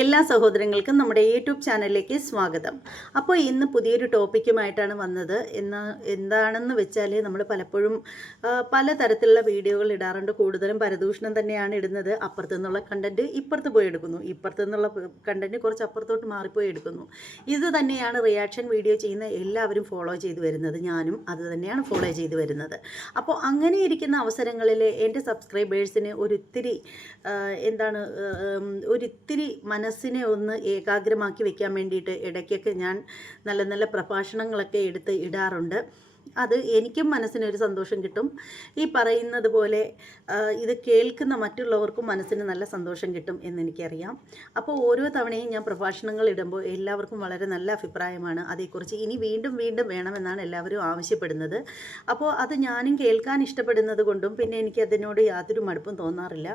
എല്ലാ സഹോദരങ്ങൾക്കും നമ്മുടെ യൂട്യൂബ് ചാനലിലേക്ക് സ്വാഗതം. അപ്പോൾ ഇന്ന് പുതിയൊരു ടോപ്പിക്കുമായിട്ടാണ് വന്നത്. എന്താണെന്ന് വെച്ചാൽ നമ്മൾ പലപ്പോഴും പലതരത്തിലുള്ള വീഡിയോകൾ ഇടാറുണ്ട്. കൂടുതലും പരദൂഷണം തന്നെയാണ് ഇടുന്നത്. അപ്പുറത്തു നിന്നുള്ള കണ്ടൻറ്റ് ഇപ്പുറത്ത് പോയി എടുക്കുന്നു, ഇപ്പുറത്തു നിന്നുള്ള കണ്ടൻറ്റ് കുറച്ച് അപ്പുറത്തോട്ട് മാറിപ്പോയി എടുക്കുന്നു. ഇത് തന്നെയാണ് റിയാക്ഷൻ വീഡിയോ ചെയ്യുന്ന എല്ലാവരും ഫോളോ ചെയ്ത് വരുന്നത്. ഞാനും അത് തന്നെയാണ് ഫോളോ ചെയ്ത് വരുന്നത്. അപ്പോൾ അങ്ങനെ ഇരിക്കുന്ന അവസരങ്ങളിൽ എൻ്റെ സബ്സ്ക്രൈബേഴ്സിന് ഒരിത്തിരി ഒരിത്തിരി മനസ്സിനെ ഒന്ന് ഏകാഗ്രമാക്കി വെക്കാൻ വേണ്ടിയിട്ട് ഇടയ്ക്കൊക്കെ ഞാൻ നല്ല നല്ല പ്രഭാഷണങ്ങളൊക്കെ എടുത്ത് ഇടാറുണ്ട്. അത് എനിക്കും മനസ്സിനൊരു സന്തോഷം കിട്ടും. ഈ പറയുന്നത് പോലെ ഇത് കേൾക്കുന്ന മറ്റുള്ളവർക്കും മനസ്സിന് നല്ല സന്തോഷം കിട്ടും എന്നെനിക്കറിയാം. അപ്പോൾ ഓരോ തവണയും ഞാൻ പ്രഭാഷണങ്ങൾ ഇടുമ്പോൾ എല്ലാവർക്കും വളരെ നല്ല അഭിപ്രായമാണ്. അതേക്കുറിച്ച് ഇനി വീണ്ടും വീണ്ടും വേണമെന്നാണ് എല്ലാവരും ആവശ്യപ്പെടുന്നത്. അപ്പോൾ അത് ഞാനും കേൾക്കാൻ ഇഷ്ടപ്പെടുന്നത് കൊണ്ടും പിന്നെ എനിക്ക് അതിനോട് യാതൊരു മടുപ്പും തോന്നാറില്ല.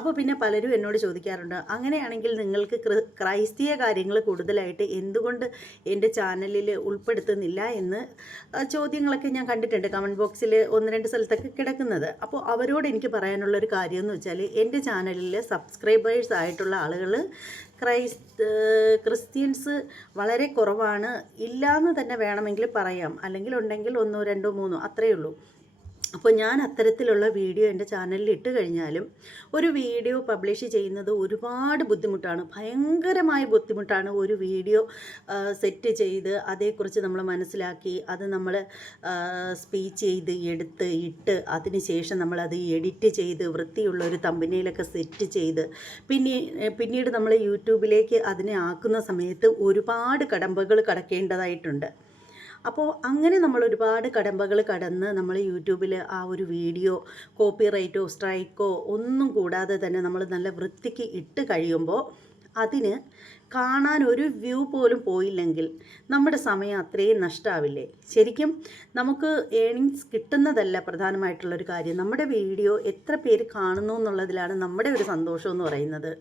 അപ്പോൾ പിന്നെ പലരും എന്നോട് ചോദിക്കാറുണ്ട്, അങ്ങനെയാണെങ്കിൽ നിങ്ങൾക്ക് ക്രൈസ്തീയ കാര്യങ്ങൾ കൂടുതലായിട്ട് എന്തുകൊണ്ട് എൻ്റെ ചാനലിൽ ഉൾപ്പെടുത്തുന്നില്ല എന്ന് ചോദ്യങ്ങളൊക്കെ ഞാൻ കണ്ടിട്ടുണ്ട്. കമൻറ്റ് ബോക്സിൽ 1-2 സ്ഥലത്തൊക്കെ കിടക്കുന്നത്. അപ്പോൾ അവരോട് എനിക്ക് പറയാനുള്ളൊരു കാര്യം എന്ന് വെച്ചാൽ, എൻ്റെ ചാനലിൽ സബ്സ്ക്രൈബേഴ്സ് ആയിട്ടുള്ള ആളുകൾ ക്രിസ്ത്യൻസ് വളരെ കുറവാണ്. ഇല്ലയെന്ന് തന്നെ വേണമെങ്കിൽ പറയാം. അല്ലെങ്കിൽ ഉണ്ടെങ്കിൽ 1, 2, 3 അത്രയേ ഉള്ളൂ. അപ്പോൾ ഞാൻ അത്തരത്തിലുള്ള വീഡിയോ എൻ്റെ ചാനലിൽ ഇട്ട് കഴിഞ്ഞാലും ഒരു വീഡിയോ പബ്ലിഷ് ചെയ്യുന്നത് ഒരുപാട് ബുദ്ധിമുട്ടാണ്. ഭയങ്കരമായ ബുദ്ധിമുട്ടാണ്. ഒരു വീഡിയോ സെറ്റ് ചെയ്ത് അതേക്കുറിച്ച് നമ്മൾ മനസ്സിലാക്കി അത് നമ്മൾ സ്പീച്ച് ചെയ്ത് എടുത്ത് ഇട്ട് അതിന് ശേഷം നമ്മളത് എഡിറ്റ് ചെയ്ത് വൃത്തിയുള്ളൊരു തമ്പനയിലൊക്കെ സെറ്റ് ചെയ്ത് പിന്നീട് നമ്മൾ യൂട്യൂബിലേക്ക് അതിനെ ആക്കുന്ന സമയത്ത് ഒരുപാട് കടമ്പകൾ കടക്കേണ്ടതായിട്ടുണ്ട്. അപ്പോൾ അങ്ങനെ നമ്മൾ ഒരുപാട് കടമ്പകൾ കടന്ന് നമ്മൾ യൂട്യൂബിൽ ആ ഒരു വീഡിയോ കോപ്പിറൈറ്റോ സ്ട്രൈക്കോ ഒന്നും കൂടാതെ തന്നെ നമ്മൾ നല്ല വൃത്തിക്ക് ഇട്ട് കഴിയുമ്പോൾ അതിന് കാണാൻ ഒരു വ്യൂ പോലും പോയില്ലെങ്കിൽ നമ്മുടെ സമയം അത്രയും നഷ്ടമാവില്ലേ? ശരിക്കും നമുക്ക് ഏണിങ്സ് കിട്ടുന്നതല്ല പ്രധാനമായിട്ടുള്ളൊരു കാര്യം. നമ്മുടെ വീഡിയോ എത്ര പേര് കാണുന്നു എന്നുള്ളതിലാണ് നമ്മുടെ ഒരു സന്തോഷം എന്ന് പറയുന്നത്.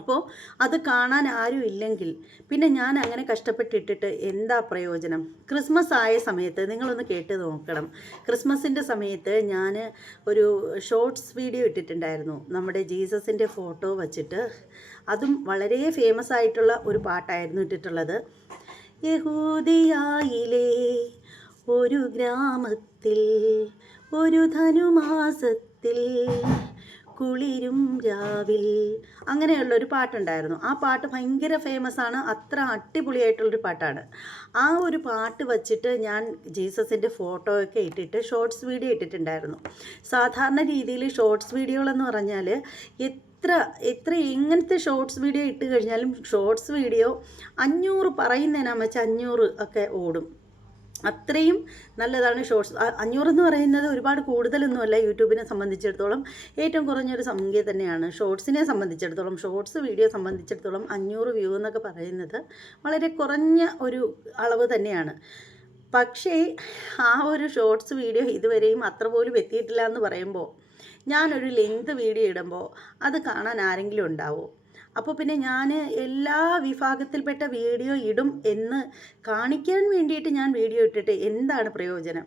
അപ്പോൾ അത് കാണാൻ ആരും ഇല്ലെങ്കിൽ പിന്നെ ഞാൻ അങ്ങനെ കഷ്ടപ്പെട്ടിട്ടിട്ട് എന്താ പ്രയോജനം? ക്രിസ്മസ് ആയ സമയത്ത് നിങ്ങളൊന്ന് കേട്ട് നോക്കണം. ക്രിസ്മസിൻ്റെ സമയത്ത് ഞാൻ ഒരു ഷോർട്സ് വീഡിയോ ഇട്ടിട്ടുണ്ടായിരുന്നു, നമ്മുടെ ജീസസിൻ്റെ ഫോട്ടോ വച്ചിട്ട്. അതും വളരെ ഫേമസ് ആയിട്ടുള്ള ഒരു പാട്ടായിരുന്നു ഇട്ടിട്ടുള്ളത്. യഹൂദിയായിലെ ഒരു ഗ്രാമത്തിൽ ഒരു ധനുമാസത്തിൽ കുളിരും രാവിൽ, അങ്ങനെയുള്ളൊരു പാട്ടുണ്ടായിരുന്നു. ആ പാട്ട് ഭയങ്കര ഫേമസ് ആണ്. അത്ര അടിപൊളിയായിട്ടുള്ളൊരു പാട്ടാണ്. ആ ഒരു പാട്ട് വച്ചിട്ട് ഞാൻ ജീസസിൻ്റെ ഫോട്ടോ ഒക്കെ ഇട്ടിട്ട് ഷോർട്സ് വീഡിയോ ഇട്ടിട്ടുണ്ടായിരുന്നു. സാധാരണ രീതിയിൽ ഷോർട്സ് വീഡിയോകളെന്ന് പറഞ്ഞാൽ എത്ര എങ്ങനത്തെ ഷോർട്സ് വീഡിയോ ഇട്ട് കഴിഞ്ഞാലും ഷോർട്സ് വീഡിയോ 500 പറയുന്നതിനാ വെച്ചാൽ 500 ഒക്കെ ഓടും. അത്രയും നല്ലതാണ് ഷോർട്സ്. 500 എന്ന് പറയുന്നത് ഒരുപാട് കൂടുതലൊന്നുമല്ല. യൂട്യൂബിനെ സംബന്ധിച്ചിടത്തോളം ഏറ്റവും കുറഞ്ഞൊരു സംഖ്യ തന്നെയാണ്. ഷോർട്സിനെ സംബന്ധിച്ചിടത്തോളം, ഷോർട്സ് വീഡിയോ സംബന്ധിച്ചിടത്തോളം 500 വ്യൂ എന്നൊക്കെ പറയുന്നത് വളരെ കുറഞ്ഞ ഒരു അളവ് തന്നെയാണ്. പക്ഷേ ആ ഒരു ഷോർട്സ് വീഡിയോ ഇതുവരെയും അത്ര പോലും എത്തിയിട്ടില്ല എന്ന് പറയുമ്പോൾ, ഞാനൊരു ലെങ്ത് വീഡിയോ ഇടുമ്പോൾ അത് കാണാൻ ആരെങ്കിലും ഉണ്ടാവുമോ? അപ്പോൾ പിന്നെ ഞാൻ എല്ലാ വിഭാഗത്തിൽപ്പെട്ട വീഡിയോ ഇടും എന്ന് കാണിക്കാൻ വേണ്ടിയിട്ട് ഞാൻ വീഡിയോ ഇട്ടിട്ട് എന്താണ് പ്രയോജനം?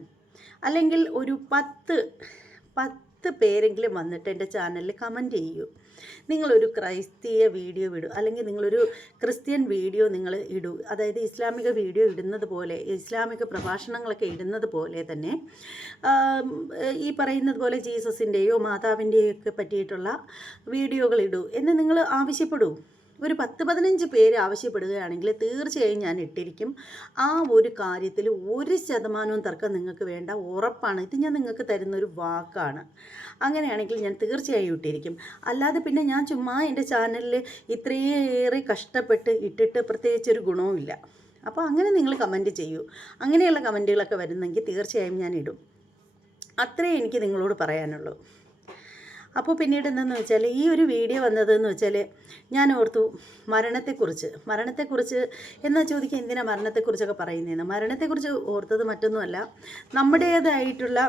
അല്ലെങ്കിൽ ഒരു 10 പേരെങ്കിലും വന്നിട്ട് എൻ്റെ ചാനലിൽ കമൻറ്റ് ചെയ്യൂ, നിങ്ങളൊരു ക്രൈസ്തീയ വീഡിയോ ഇടൂ, അല്ലെങ്കിൽ നിങ്ങളൊരു ക്രിസ്ത്യൻ വീഡിയോ നിങ്ങൾ ഇടൂ. അതായത് ഇസ്ലാമിക വീഡിയോ ഇടുന്നത് പോലെ, ഇസ്ലാമിക പ്രഭാഷണങ്ങളൊക്കെ ഇടുന്നത് പോലെ തന്നെ ഈ പറയുന്നത് പോലെ ജീസസിൻ്റെയോ മാതാവിൻ്റെയോ ഒക്കെ പറ്റിയിട്ടുള്ള വീഡിയോകൾ ഇടൂ എന്ന് നിങ്ങൾ ആവശ്യപ്പെടൂ. ഒരു 10-15 പേര് ആവശ്യപ്പെടുകയാണെങ്കിൽ തീർച്ചയായും ഞാൻ ഇട്ടിരിക്കും. ആ ഒരു കാര്യത്തിൽ 1% തർക്കം നിങ്ങൾക്ക് വേണ്ട, ഉറപ്പാണ്. ഇത് ഞാൻ നിങ്ങൾക്ക് തരുന്നൊരു വാക്കാണ്. അങ്ങനെയാണെങ്കിൽ ഞാൻ തീർച്ചയായും ഇട്ടിരിക്കും. അല്ലാതെ പിന്നെ ഞാൻ ചുമ്മാ എൻ്റെ ചാനലിൽ ഇത്രയേറെ കഷ്ടപ്പെട്ട് ഇട്ടിട്ട് പ്രത്യേകിച്ചൊരു ഗുണവുമില്ല. അപ്പോൾ അങ്ങനെ നിങ്ങൾ കമൻറ്റ് ചെയ്യൂ. അങ്ങനെയുള്ള കമൻറ്റുകളൊക്കെ വരുന്നെങ്കിൽ തീർച്ചയായും ഞാൻ ഇടും. അത്രേ എനിക്ക് നിങ്ങളോട് പറയാനുള്ളൂ. അപ്പോൾ പിന്നീട് എന്താണെന്ന് വെച്ചാൽ, ഈ ഒരു വീഡിയോ വന്നതെന്ന് വെച്ചാൽ ഞാൻ ഓർത്തു മരണത്തെക്കുറിച്ച് എന്നാൽ ചോദിക്കുക, എന്തിനാണ് മരണത്തെക്കുറിച്ചൊക്കെ പറയുന്നതെന്ന്. മരണത്തെക്കുറിച്ച് ഓർത്തത് മറ്റൊന്നുമല്ല, നമ്മുടേതായിട്ടുള്ള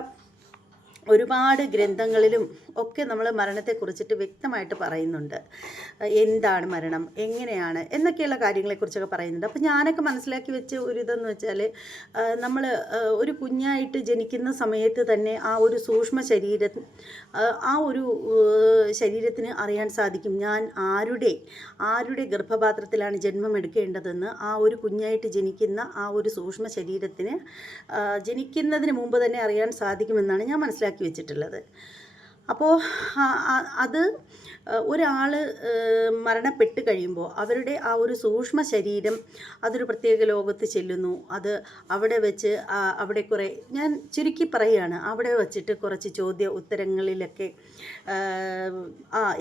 ഒരുപാട് ഗ്രന്ഥങ്ങളിലും ഒക്കെ നമ്മൾ മരണത്തെക്കുറിച്ചിട്ട് വ്യക്തമായിട്ട് പറയുന്നുണ്ട്. എന്താണ് മരണം, എങ്ങനെയാണ് എന്നൊക്കെയുള്ള കാര്യങ്ങളെക്കുറിച്ചൊക്കെ പറയുന്നുണ്ട്. അപ്പോൾ ഞാനൊക്കെ മനസ്സിലാക്കി വെച്ച ഒരു ഇതെന്ന് വെച്ചാൽ, നമ്മൾ ഒരു കുഞ്ഞായിട്ട് ജനിക്കുന്ന സമയത്ത് തന്നെ ആ ഒരു സൂക്ഷ്മ ആ ഒരു ശരീരത്തിന് അറിയാൻ സാധിക്കും ഞാൻ ആരുടെ ഗർഭപാത്രത്തിലാണ് ജന്മം എടുക്കേണ്ടതെന്ന്. ആ ഒരു കുഞ്ഞായിട്ട് ജനിക്കുന്ന ആ ഒരു സൂക്ഷ്മ ശരീരത്തിന് ജനിക്കുന്നതിന് മുമ്പ് തന്നെ അറിയാൻ സാധിക്കുമെന്നാണ് ഞാൻ മനസ്സിലാക്കി വെച്ചിട്ടുള്ളത്. അപ്പോൾ അത് ഒരാൾ മരണപ്പെട്ട് കഴിയുമ്പോൾ അവരുടെ ആ ഒരു സൂക്ഷ്മ ശരീരം അതൊരു പ്രത്യേക ലോകത്ത് ചെല്ലുന്നു. അത് അവിടെ വെച്ച് അവിടെ കുറേ, ഞാൻ ചുരുക്കി പറയുകയാണ്, അവിടെ വച്ചിട്ട് കുറച്ച് ചോദ്യ ഉത്തരങ്ങളിലൊക്കെ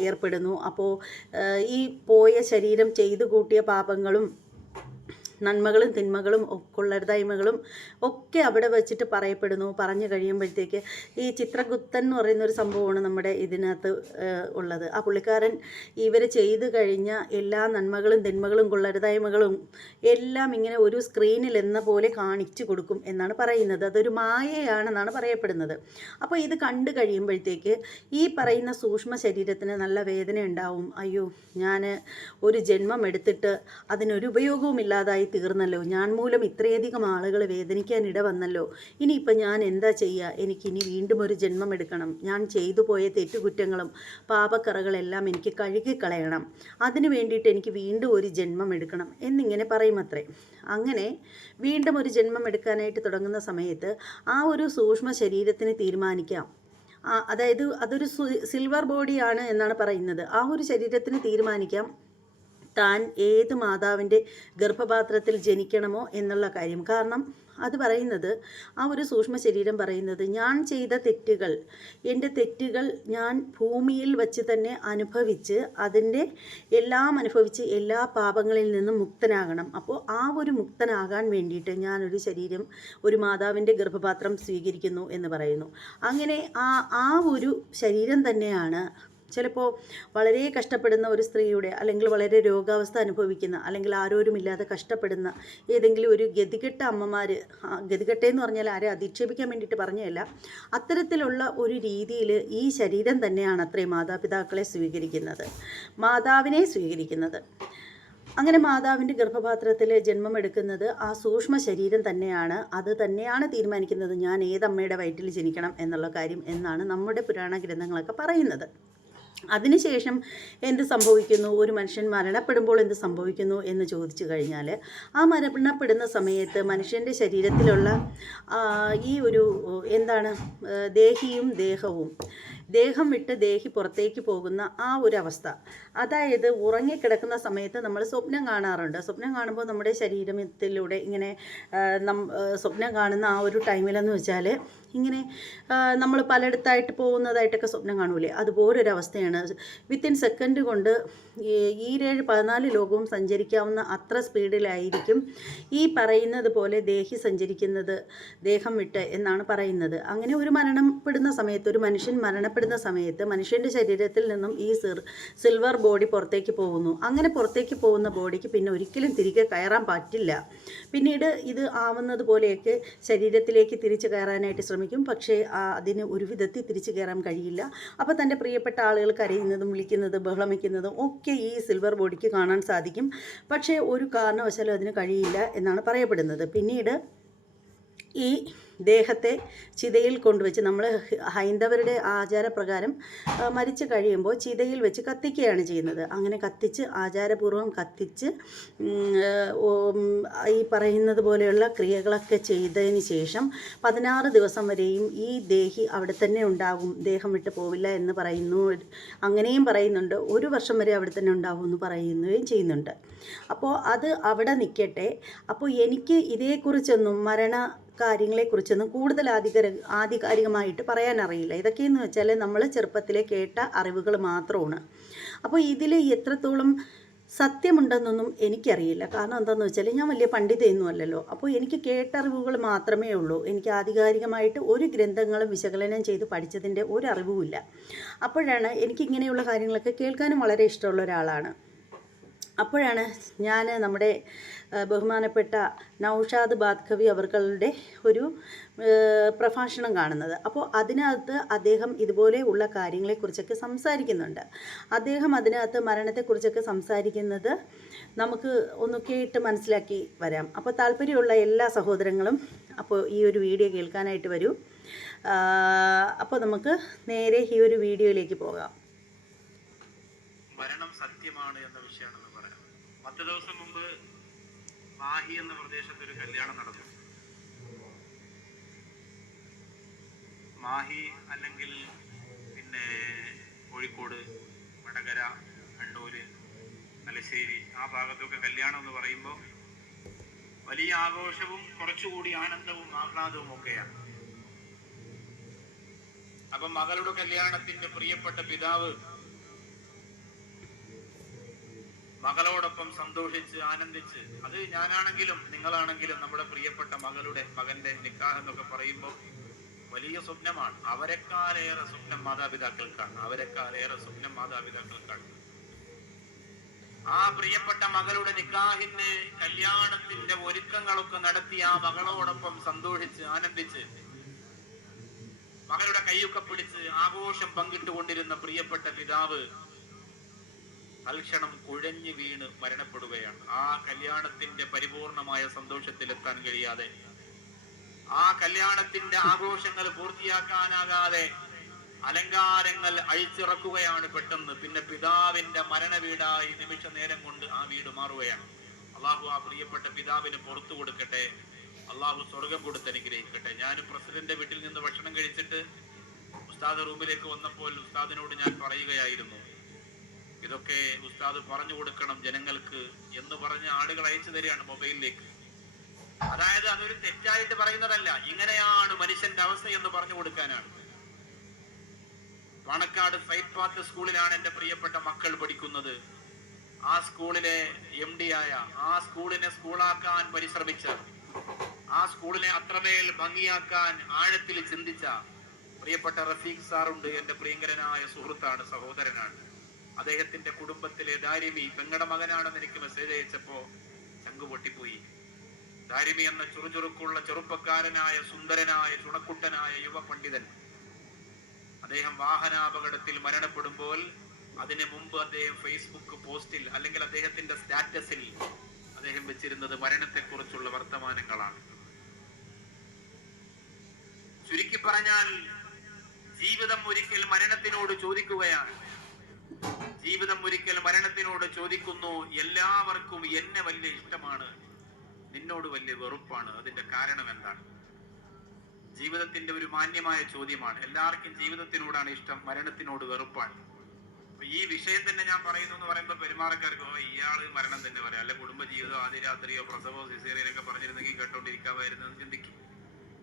ഏർപ്പെടുന്നു. അപ്പോൾ ഈ പോയ ശരീരം ചെയ്തു കൂട്ടിയ പാപങ്ങളും നന്മകളും തിന്മകളും കൊള്ളരുതായ്മകളും ഒക്കെ അവിടെ വെച്ചിട്ട് പറയപ്പെടുന്നു. പറഞ്ഞു കഴിയുമ്പോഴത്തേക്ക് ഈ ചിത്രഗുപ്തൻ എന്ന് പറയുന്ന ഒരു സംഭവമാണ് നമ്മുടെ ഇതിനകത്ത് ഉള്ളത്. ആ പുള്ളിക്കാരൻ ഇവർ ചെയ്തു കഴിഞ്ഞ എല്ലാ നന്മകളും തിന്മകളും കൊള്ളരുതായ്മകളും എല്ലാം ഇങ്ങനെ ഒരു സ്ക്രീനിൽ എന്ന പോലെ കാണിച്ചു കൊടുക്കും എന്നാണ് പറയുന്നത്. അതൊരു മായയാണെന്നാണ് പറയപ്പെടുന്നത്. അപ്പോൾ ഇത് കണ്ടു കഴിയുമ്പോഴത്തേക്ക് ഈ പറയുന്ന സൂക്ഷ്മ ശരീരത്തിന് നല്ല വേദന ഉണ്ടാവും. അയ്യോ, ഞാൻ ഒരു ജന്മം എടുത്തിട്ട് അതിനൊരു ഉപയോഗവുമില്ലാതായി തീർന്നല്ലോ, ഞാൻ മൂലം ഇത്രയധികം ആളുകൾ വേദനിക്കാൻ ഇട വന്നല്ലോ, ഇനിയിപ്പോൾ ഞാൻ എന്താ ചെയ്യുക, എനിക്കിനി വീണ്ടും ഒരു ജന്മം എടുക്കണം, ഞാൻ ചെയ്തു പോയ തെറ്റുകുറ്റങ്ങളും പാപക്കറകളെല്ലാം എനിക്ക് കഴുകിക്കളയണം, അതിനു വേണ്ടിയിട്ട് എനിക്ക് വീണ്ടും ഒരു ജന്മം എടുക്കണം എന്നിങ്ങനെ പറയുമത്രേ. അങ്ങനെ വീണ്ടും ഒരു ജന്മം എടുക്കാനായിട്ട് തുടങ്ങുന്ന സമയത്ത് ആ ഒരു സൂക്ഷ്മ ശരീരത്തിന് തീരുമാനിക്കാം, അതായത് അതൊരു സിൽവർ ബോഡിയാണ് എന്നാണ് പറയുന്നത്. ആ ഒരു ശരീരത്തിന് തീരുമാനിക്കാം താൻ ഏത് മാതാവിൻ്റെ ഗർഭപാത്രത്തിൽ ജനിക്കണമോ എന്നുള്ള കാര്യം. കാരണം അത് പറയുന്നത്, ആ ഒരു സൂക്ഷ്മ ശരീരം പറയുന്നത്, ഞാൻ ചെയ്ത തെറ്റുകൾ, എൻ്റെ തെറ്റുകൾ ഞാൻ ഭൂമിയിൽ വച്ച് തന്നെ അനുഭവിച്ച് അതിൻ്റെ എല്ലാം അനുഭവിച്ച് എല്ലാ പാപങ്ങളിൽ നിന്നും മുക്തനാകണം. അപ്പോൾ ആ ഒരു മുക്തനാകാൻ വേണ്ടിയിട്ട് ഞാനൊരു ശരീരം, ഒരു മാതാവിൻ്റെ ഗർഭപാത്രം സ്വീകരിക്കുന്നു എന്ന് പറയുന്നു. അങ്ങനെ ആ ഒരു ശരീരം തന്നെയാണ് ചിലപ്പോൾ വളരെ കഷ്ടപ്പെടുന്ന ഒരു സ്ത്രീയുടെ, അല്ലെങ്കിൽ വളരെ രോഗാവസ്ഥ അനുഭവിക്കുന്ന, അല്ലെങ്കിൽ ആരോരുമില്ലാതെ കഷ്ടപ്പെടുന്ന ഏതെങ്കിലും ഒരു ഗതികെട്ട അമ്മമാർ, ഗതികെട്ടെന്ന് പറഞ്ഞാൽ ആരെ അധിക്ഷേപിക്കാൻ വേണ്ടിയിട്ട് പറഞ്ഞതല്ല, അത്തരത്തിലുള്ള ഒരു രീതിയിൽ ഈ ശരീരം തന്നെയാണ് അത്രയും മാതാപിതാക്കളെ സ്വീകരിക്കുന്നത്, മാതാവിനെ സ്വീകരിക്കുന്നത്. അങ്ങനെ മാതാവിൻ്റെ ഗർഭപാത്രത്തിൽ ജന്മമെടുക്കുന്നത് ആ സൂക്ഷ്മ ശരീരം തന്നെയാണ്. അത് തന്നെയാണ് തീരുമാനിക്കുന്നത് ഞാൻ ഏതമ്മയുടെ വയറ്റിൽ ജനിക്കണം എന്നുള്ള കാര്യം എന്നാണ് നമ്മുടെ പുരാണ ഗ്രന്ഥങ്ങളൊക്കെ പറയുന്നത്. അതിനുശേഷം എന്ത് സംഭവിക്കുന്നു, ഒരു മനുഷ്യൻ മരണപ്പെടുമ്പോൾ എന്ത് സംഭവിക്കുന്നു എന്ന് ചോദിച്ചു കഴിഞ്ഞാൽ, ആ മരണപ്പെടുന്ന സമയത്ത് മനുഷ്യൻ്റെ ശരീരത്തിലുള്ള ഈ ഒരു എന്താണ്, ദേഹിയും ദേഹവും, ദേഹം വിട്ട് ദേഹി പുറത്തേക്ക് പോകുന്ന ആ ഒരു അവസ്ഥ, അതായത് ഉറങ്ങിക്കിടക്കുന്ന സമയത്ത് നമ്മൾ സ്വപ്നം കാണാറുണ്ട്. സ്വപ്നം കാണുമ്പോൾ നമ്മുടെ ശരീരത്തിലൂടെ ഇങ്ങനെ സ്വപ്നം കാണുന്ന ആ ഒരു ടൈമിലെന്ന് വെച്ചാൽ ഇങ്ങനെ നമ്മൾ പലയിടത്തായിട്ട് പോകുന്നതായിട്ടൊക്കെ സ്വപ്നം കാണൂലേ, അതുപോലൊരവസ്ഥയാണ്. വിത്തിൻ സെക്കൻഡ് കൊണ്ട് 14 ലോകവും സഞ്ചരിക്കാവുന്ന അത്ര സ്പീഡിലായിരിക്കും ഈ പറയുന്നത് പോലെ ദേഹി സഞ്ചരിക്കുന്നത്, ദേഹം വിട്ട് എന്നാണ് പറയുന്നത്. അങ്ങനെ ഒരു മനുഷ്യൻ മരണപ്പെടുന്ന സമയത്ത് മനുഷ്യൻ്റെ ശരീരത്തിൽ നിന്നും ഈ സിൽവർ ബോഡി പുറത്തേക്ക് പോകുന്നു. അങ്ങനെ പുറത്തേക്ക് പോകുന്ന ബോഡിക്ക് പിന്നെ ഒരിക്കലും തിരികെ കയറാൻ പറ്റില്ല. പിന്നീട് ഇത് ആവുന്നത് പോലെയൊക്കെ ശരീരത്തിലേക്ക് തിരിച്ചു കയറാനായിട്ട് ശ്രമിക്കും. പക്ഷേ അതിന് ഒരു വിധത്തിൽ തിരിച്ചു കയറാൻ കഴിയില്ല. അപ്പോൾ തൻ്റെ പ്രിയപ്പെട്ട ആളുകൾ കരയുന്നതും വിളിക്കുന്നതും ബഹളം വയ്ക്കുന്നതും ഒക്കെ ഈ സിൽവർ ബോഡിക്ക് കാണാൻ സാധിക്കും. പക്ഷേ ഒരു കാരണവശാലും അതിന് കഴിയില്ല എന്നാണ് പറയപ്പെടുന്നത്. പിന്നീട് ഈ ദേഹത്തെ ചിതയിൽ കൊണ്ടുവച്ച്, നമ്മൾ ഹൈന്ദവരുടെ ആചാരപ്രകാരം മരിച്ചു കഴിയുമ്പോൾ ചിതയിൽ വെച്ച് കത്തിക്കുകയാണ് ചെയ്യുന്നത്. അങ്ങനെ കത്തിച്ച്, ആചാരപൂർവ്വം കത്തിച്ച് ഈ പറയുന്നത് പോലെയുള്ള ക്രിയകളൊക്കെ ചെയ്തതിന് ശേഷം 16 ദിവസം വരെയും ഈ ദേഹി അവിടെ തന്നെ ഉണ്ടാകും, ദേഹം വിട്ട് പോവില്ല എന്ന് പറയുന്നു. അങ്ങനെയും പറയുന്നുണ്ട്. 1 വർഷം വരെ അവിടെ തന്നെ ഉണ്ടാകും എന്ന് പറയുകയും ചെയ്യുന്നുണ്ട്. അപ്പോൾ അത് അവിടെ നിൽക്കട്ടെ. അപ്പോൾ എനിക്ക് ഇതേക്കുറിച്ചൊന്നും കാര്യങ്ങളെക്കുറിച്ചൊന്നും കൂടുതൽ ആധികാരികമായിട്ട് പറയാനറിയില്ല. ഇതൊക്കെയെന്ന് വെച്ചാൽ നമ്മൾ ചെറുപ്പത്തിലെ കേട്ട അറിവുകൾ മാത്രമാണ്. അപ്പോൾ ഇതിൽ എത്രത്തോളം സത്യമുണ്ടെന്നൊന്നും എനിക്കറിയില്ല. കാരണം എന്താണെന്ന് വെച്ചാൽ ഞാൻ വലിയ പണ്ഡിതയൊന്നും അല്ലല്ലോ. അപ്പോൾ എനിക്ക് കേട്ടറിവുകൾ മാത്രമേ ഉള്ളൂ. എനിക്ക് ആധികാരികമായിട്ട് ഒരു ഗ്രന്ഥങ്ങളും വിശകലനം ചെയ്ത് പഠിച്ചതിൻ്റെ ഒരു അറിവുമില്ല. അപ്പോഴാണ് എനിക്കിങ്ങനെയുള്ള കാര്യങ്ങളൊക്കെ കേൾക്കാനും വളരെ ഇഷ്ടമുള്ള ഒരാളാണ്. അപ്പോഴാണ് ഞാൻ നമ്മുടെ ബഹുമാനപ്പെട്ട നൗഷാദ് ബാദ്ഖവി അവർകളുടെ ഒരു പ്രഭാഷണം കാണുന്നത്. അപ്പോൾ അതിനകത്ത് അദ്ദേഹം ഇതുപോലെ ഉള്ള കാര്യങ്ങളെക്കുറിച്ചൊക്കെ സംസാരിക്കുന്നുണ്ട്. അദ്ദേഹം അതിനകത്ത് മരണത്തെക്കുറിച്ചൊക്കെ സംസാരിക്കുന്നത് നമുക്ക് ഒന്ന് കേട്ട് മനസ്സിലാക്കി വരാം. അപ്പോൾ താല്പര്യമുള്ള എല്ലാ സഹോദരങ്ങളും അപ്പോൾ ഈ ഒരു വീഡിയോ കേൾക്കാനായിട്ട് വരൂ. അപ്പോൾ നമുക്ക് നേരെ ഈ ഒരു വീഡിയോയിലേക്ക് പോകാം. മരണം സത്യമാണ് എന്ന വിഷയമാണെന്ന് പറയാം. 10 ദിവസം മുമ്പ് മാഹി എന്ന പ്രദേശത്ത് ഒരു കല്യാണം നടന്നു. മാഹി അല്ലെങ്കിൽ പിന്നെ കോഴിക്കോട്, വടകര, കണ്ണൂര്, തലശ്ശേരി ആ ഭാഗത്തൊക്കെ കല്യാണം എന്ന് പറയുമ്പോൾ വലിയ ആഘോഷവും കുറച്ചുകൂടി ആനന്ദവും ആഹ്ലാദവും ഒക്കെയാണ്. അപ്പം മകളുടെ കല്യാണത്തിന്റെ പ്രിയപ്പെട്ട പിതാവ് മകളോടൊപ്പം സന്തോഷിച്ച് ആനന്ദിച്ച്, അത് ഞാനാണെങ്കിലും നിങ്ങളാണെങ്കിലും നമ്മുടെ പ്രിയപ്പെട്ട മകന്റെ നിക്കാഹ് എന്നൊക്കെ പറയുമ്പോൾ വലിയ സ്വപ്നമാണ്. അവരെക്കാളേറെ സ്വപ്നം മാതാപിതാക്കൾക്കാണ്. ആ പ്രിയപ്പെട്ട മകളുടെ നിക്കാഹിന്റെ കല്യാണത്തിന്റെ ഒരുക്കങ്ങളൊക്കെ നടത്തി ആ മകളോടൊപ്പം സന്തോഷിച്ച് ആനന്ദിച്ച് മകളുടെ കൈയൊക്കെ പിടിച്ച് ആഘോഷം പങ്കിട്ടുകൊണ്ടിരുന്ന പ്രിയപ്പെട്ട പിതാവ് തൽക്ഷണം കുഴഞ്ഞു വീണ് മരണപ്പെടുകയാണ്. ആ കല്യാണത്തിന്റെ പരിപൂർണമായ സന്തോഷത്തിലെത്താൻ കഴിയാതെ, ആ കല്യാണത്തിന്റെ ആഘോഷങ്ങൾ പൂർത്തിയാക്കാനാകാതെ അലങ്കാരങ്ങൾ അഴിച്ചിറക്കുകയാണ് പെട്ടെന്ന്. പിന്നെ പിതാവിന്റെ മരണ വീടായി നിമിഷ നേരം കൊണ്ട് ആ വീട് മാറുകയാണ്. അള്ളാഹു ആ പ്രിയപ്പെട്ട പിതാവിന് പുറത്തു കൊടുക്കട്ടെ. അള്ളാഹു സ്വർഗം കൊടുത്ത് അനുഗ്രഹിക്കട്ടെ. ഞാൻ പ്രസിഡന്റ് വീട്ടിൽ നിന്ന് ഭക്ഷണം കഴിച്ചിട്ട് ഉസ്താദ് റൂമിലേക്ക് വന്നപ്പോൾ ഉസ്താദിനോട് ഞാൻ പറയുകയായിരുന്നു, ഇതൊക്കെ ഉസ്താദ് പറഞ്ഞു കൊടുക്കണം ജനങ്ങൾക്ക് എന്ന് പറഞ്ഞ് ആളുകൾ അയച്ചു തരികയാണ് മൊബൈലിലേക്ക്. അതായത് അതൊരു തെറ്റായിട്ട് പറയുന്നതല്ല, ഇങ്ങനെയാണ് മനുഷ്യന്റെ അവസ്ഥ എന്ന് പറഞ്ഞു കൊടുക്കാനാണ്. പാണക്കാട് സൈറ്റ് പാത്ത് സ്കൂളിലാണ് എൻ്റെ പ്രിയപ്പെട്ട മക്കൾ പഠിക്കുന്നത്. ആ സ്കൂളിലെ MD ആയ, ആ സ്കൂളിനെ സ്കൂളാക്കാൻ പരിശ്രമിച്ച, ആ സ്കൂളിനെ അത്രമേൽ ഭംഗിയാക്കാൻ ആഴത്തിൽ ചിന്തിച്ച പ്രിയപ്പെട്ട റഫീഖ് സാറുണ്ട്. എൻ്റെ പ്രിയങ്കരനായ സുഹൃത്താണ്, സഹോദരനാണ്. അദ്ദേഹത്തിന്റെ കുടുംബത്തിലെ ദാരിമി പെങ്ങടെ മകനാണെന്ന് എനിക്ക് മെസ്സേജ് അയച്ചപ്പോ ചങ്കു പൊട്ടിപ്പോയി. ദാരിമി എന്ന ചുറുചുറുക്കുള്ള ചെറുപ്പക്കാരനായ സുന്ദരനായ ചുണക്കുട്ടനായ യുവ പണ്ഡിതൻ, അദ്ദേഹം വാഹനാപകടത്തിൽ മരണപ്പെടുമ്പോൾ അതിനു മുമ്പ് അദ്ദേഹം ഫേസ്ബുക്ക് പോസ്റ്റിൽ അല്ലെങ്കിൽ അദ്ദേഹത്തിന്റെ സ്റ്റാറ്റസിൽ അദ്ദേഹം വെച്ചിരുന്നത് മരണത്തെക്കുറിച്ചുള്ള വർത്തമാനങ്ങളാണ്. ചുരുക്കി പറഞ്ഞാൽ ജീവിതം ഒരിക്കൽ മരണത്തിനോട് ചോദിക്കുകയാണ്. ജീവിതം ഒരിക്കൽ മരണത്തിനോട് ചോദിക്കുന്നു, എല്ലാവർക്കും എന്നെ വലിയ ഇഷ്ടമാണ്, നിന്നോട് വലിയ വെറുപ്പാണ്, അതിന്റെ കാരണം എന്താണ്? ജീവിതത്തിന്റെ ഒരു മാന്യമായ ചോദ്യമാണ്. എല്ലാവർക്കും ജീവിതത്തിനോടാണ് ഇഷ്ടം, മരണത്തിനോട് വെറുപ്പാണ്. ഈ വിഷയം തന്നെ ഞാൻ പറയുന്നു എന്ന് പറയുമ്പോൾ പെരുമാറക്കാർക്ക് ഇയാള് മരണം തന്നെ പറയാം, അല്ലെ കുടുംബജീവിതമോ ആദ്യ രാത്രിയോ പ്രസവമോ സിസേറിയനൊക്കെ പറഞ്ഞിരുന്നെങ്കിൽ കേട്ടോണ്ടിരിക്കാമായിരുന്നു എന്ന് ചിന്തിക്കും.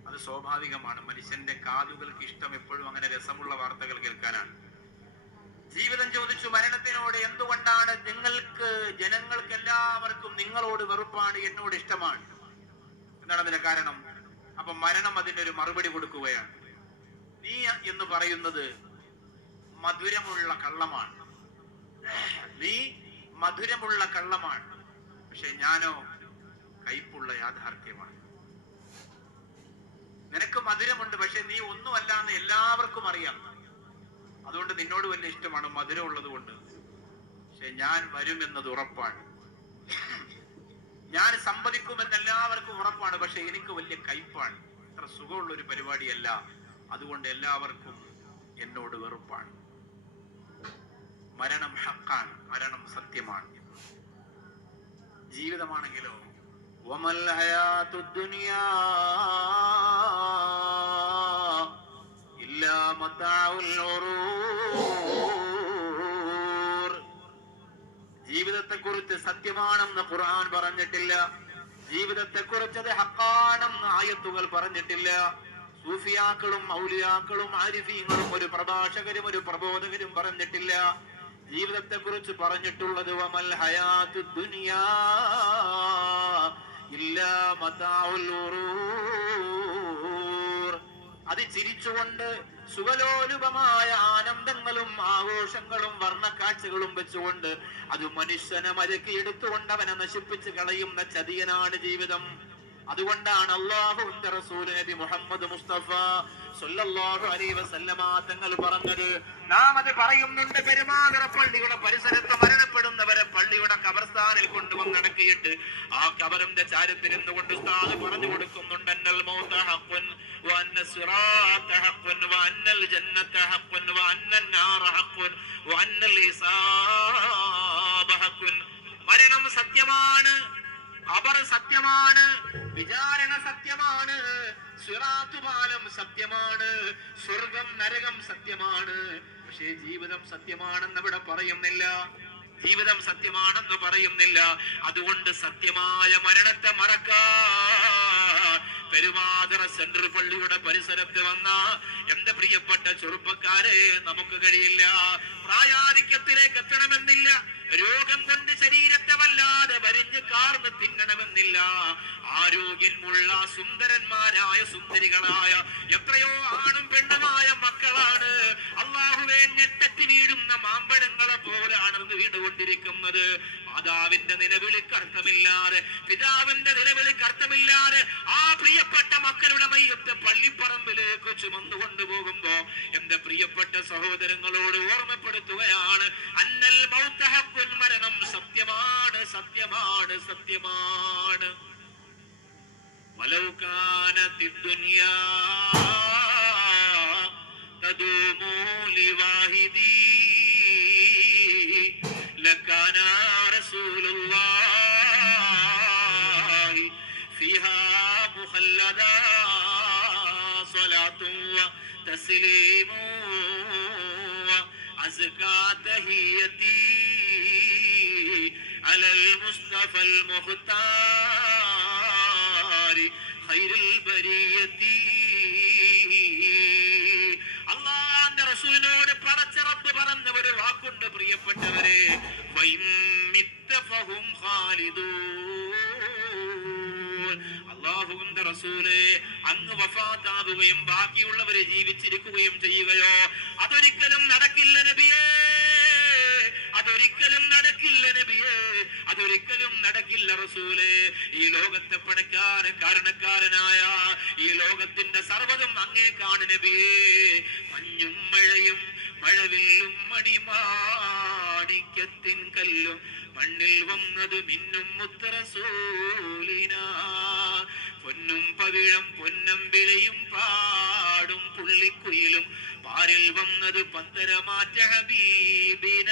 അത് സ്വാഭാവികമാണ്. മനുഷ്യന്റെ കാതുകൾക്ക് ഇഷ്ടം എപ്പോഴും അങ്ങനെ രസമുള്ള വാർത്തകൾ കേൾക്കാനാണ്. ജീവിതം ചോദിച്ചു മരണത്തിനോട് എന്തുകൊണ്ടാണ് ജനങ്ങൾക്ക് എല്ലാവർക്കും നിങ്ങളോട് വെറുപ്പാണ്, എന്നോട് ഇഷ്ടമാണ്, എന്താണ് അതിന്റെ കാരണം? അപ്പൊ മരണം അതിന്റെ ഒരു മറുപടി കൊടുക്കുകയാണ്. നീ എന്ന് പറയുന്നത് മധുരമുള്ള കള്ളമാണ്, നീ മധുരമുള്ള കള്ളമാണ്, പക്ഷെ ഞാനോ കയ്പുള്ള യാഥാർത്ഥ്യമാണ്. നിനക്ക് മധുരമുണ്ട്, പക്ഷെ നീ ഒന്നുമല്ലാന്ന് എല്ലാവർക്കും അറിയാം. അതുകൊണ്ട് നിന്നോട് വലിയ ഇഷ്ടമാണ്, മധുരം ഉള്ളത് കൊണ്ട്. പക്ഷെ ഞാൻ വരുമെന്നത് ഉറപ്പാണ്, ഞാൻ സമ്മതിക്കുമെന്ന് എല്ലാവർക്കും ഉറപ്പാണ്, പക്ഷെ എനിക്ക് വലിയ കയ്പാണ്, അത്ര സുഖമുള്ള ഒരു പരിപാടിയല്ല, അതുകൊണ്ട് എല്ലാവർക്കും എന്നോട് വെറുപ്പാണ്. മരണം ഹക്കാണ്, മരണം സത്യമാണ്. ജീവിതമാണെങ്കിലോ വമൽ ഹയാത്തുദ് ദുനിയാ ഇല്ലാ മതാഉൽ ഗുറൂർ. ജീവിതത്തെക്കുറിച്ച് സത്യമാണെന്ന് ഖുർആൻ പറഞ്ഞിട്ടില്ല, ജീവിതത്തെക്കുറിച്ച് അത് ഹക്കാണെന്ന് ആയത്തുകൾ പറഞ്ഞിട്ടില്ല. സൂഫിയാക്കളും ഔലിയാക്കളും ആരിഫീങ്ങളും ഒരു പ്രഭാഷകരും ഒരു പ്രബോധകരും പറഞ്ഞിട്ടില്ല. ജീവിതത്തെക്കുറിച്ച് പറഞ്ഞിട്ടുള്ളത് വമൽ ഹയാത്തുദ് ദുനിയാ ഇല്ലാ മതാഉൽ ഗുറൂർ. അത് ചിരിച്ചുകൊണ്ട് സുഖലോലുപമായ ആനന്ദങ്ങളും ആഘോഷങ്ങളും വർണ്ണക്കാഴ്ചകളും വെച്ചുകൊണ്ട് അത് മനുഷ്യനെ മരക്കിയെടുത്തുകൊണ്ട് അവനെ നശിപ്പിച്ച് കളയുന്ന ചതിയനാണ് ജീവിതം. അതുകൊണ്ടാണ് അല്ലാഹുവിന്റെ റസൂൽ നബി മുഹമ്മദ് മുസ്തഫ സല്ലല്ലാഹു അലൈഹി വസല്ലമ തങ്ങൾ പറഞ്ഞത്, നാം അത് പറയുന്നുണ്ട്, പെരുമാതുറ പള്ളിയുടെ പരിസരത്ത് മരണപ്പെടുന്നവരെ പള്ളിയുടെ ഖബർസ്ഥാനിൽ കൊണ്ടുവന്നടക്കിയിട്ട് ആ ഖബറിന്റെ ചാരത്തിൽ നിന്നുകൊണ്ട് ഉസ്താദ് പറഞ്ഞു കൊടുക്കുന്നുണ്ട്, അന്നൽ മൗത ഹഖ്വൻ വഅന്ന സിറാത ഹഖ്വൻ വഅന്നൽ ജന്നത ഹഖ്വൻ വഅന്നൻ നാറ ഹഖ്വൻ വഅന്നൽ ഹിസാബ ഹഖ്വൻ. മരണം സത്യമാണ്, ഖബർ സത്യമാണ്, വിചാരണ സത്യമാണ്, സിറാത്ത് പാലം സത്യമാണ്, സ്വർഗം നരകം സത്യമാണ്. പക്ഷേ ജീവിതം സത്യമാണെന്ന് ഇവിടെ പറയുന്നില്ല, ജീവിതം സത്യമാണെന്ന് പറയുന്നില്ല. അതുകൊണ്ട് സത്യമായ മരണത്തെ മറക്കാൻ പെരുമാതുറ സെൻട്രൽ പള്ളിയുടെ പരിസരത്ത് വന്ന എന്റെ പ്രിയപ്പെട്ട ചെറുപ്പക്കാരെ നമുക്ക് കഴിയില്ല. പ്രായാധിക്യത്തിലേക്ക് എത്തണമെന്നില്ല, രോഗം കൊണ്ട് ശരീരത്തെ വല്ലാതെ വരിഞ്ഞ് കാർന്ന് തിന്നണമെന്നില്ല. ആരോഗ്യമുള്ള സുന്ദരന്മാരായ സുന്ദരികളായ എത്രയോ ആണും പെണ്ണുമായ മക്കളാണ് അല്ലാഹുവേ ഞെട്ടറ്റി വീഴുന്ന മാമ്പഴങ്ങളെ പോലെയാണ് വീണുകൊണ്ടിരിക്കുന്നത്. മാതാവിന്റെ നിലവിളിക്ക് അർത്ഥമില്ലാതെ, പിതാവിന്റെ നിലവിളിക്ക് അർത്ഥമില്ലാതെ ആ പ്രിയപ്പെട്ട മക്കളുടെ മയ്യത്ത് പള്ളിപ്പറമ്പിലേക്ക് ചുമന്നുകൊണ്ടു പോകുമ്പോ എന്റെ പ്രിയപ്പെട്ട സഹോദരങ്ങളോട് ഓർമ്മപ്പെടുത്തുകയാണ്, അന്നൽ മൗത ഹഖ്വൻ, മരണം സത്യമാണ്, സത്യമാണ്, സത്യമാണ്. വലൗ കാനത്തി ദുനിയാ തദൂമു ലിവാഹിദി ലകാന റസൂലുള്ളാഹി ഫീഹാ മുഖല്ലദാ സ്വലാത്തു വതസ്ലീമു വഅസ്കാ തഹിയതി അലൽ മുസ്തഫൽ മുഖ്താരി ഖൈറുൽ ബരിയതി. അല്ലാഹുവിന്റെ റസൂലിനോട് പടച്ച റബ്ബ് പറഞ്ഞ ഒരു വാക്കുണ്ട് പ്രിയപ്പെട്ടവരെ, വഇമ്മിത്ത ഫഹും ഖാലിദൂൻ. അല്ലാഹുവിന്റെ റസൂലേ അങ്ങ് വഫാത്താവുകയും ബാക്കിയുള്ളവരെ ജീവിച്ചിരിക്കുകയും ചെയ്യുകയോ? അതൊരിക്കലും നടക്കില്ല നബിയേ, അതൊരിക്കലും നടക്കില്ല നബിയേ, അതൊരിക്കലും നടക്കില്ല റസൂലേ. ഈ ലോകത്തെ പടക്കാൻ കാരണക്കാരനായ ഈ ലോകത്തിന്റെ സർവ്വതും അങ്ങേക്കാണ് നബിയേ. മഞ്ഞും മഴയും മഴവില്ലും മണിമാണിക്യത്തിൻ കല്ലും മണ്ണിൽ വന്നത് മിന്നും മുത്തറസൂലിന. പൊന്നും പവിഴം പൊന്നമ്പിളയും പാടും പുള്ളിക്കുയിലും പാരിൽ വന്നത് പത്തരമാറ്റ ഹബീബിന.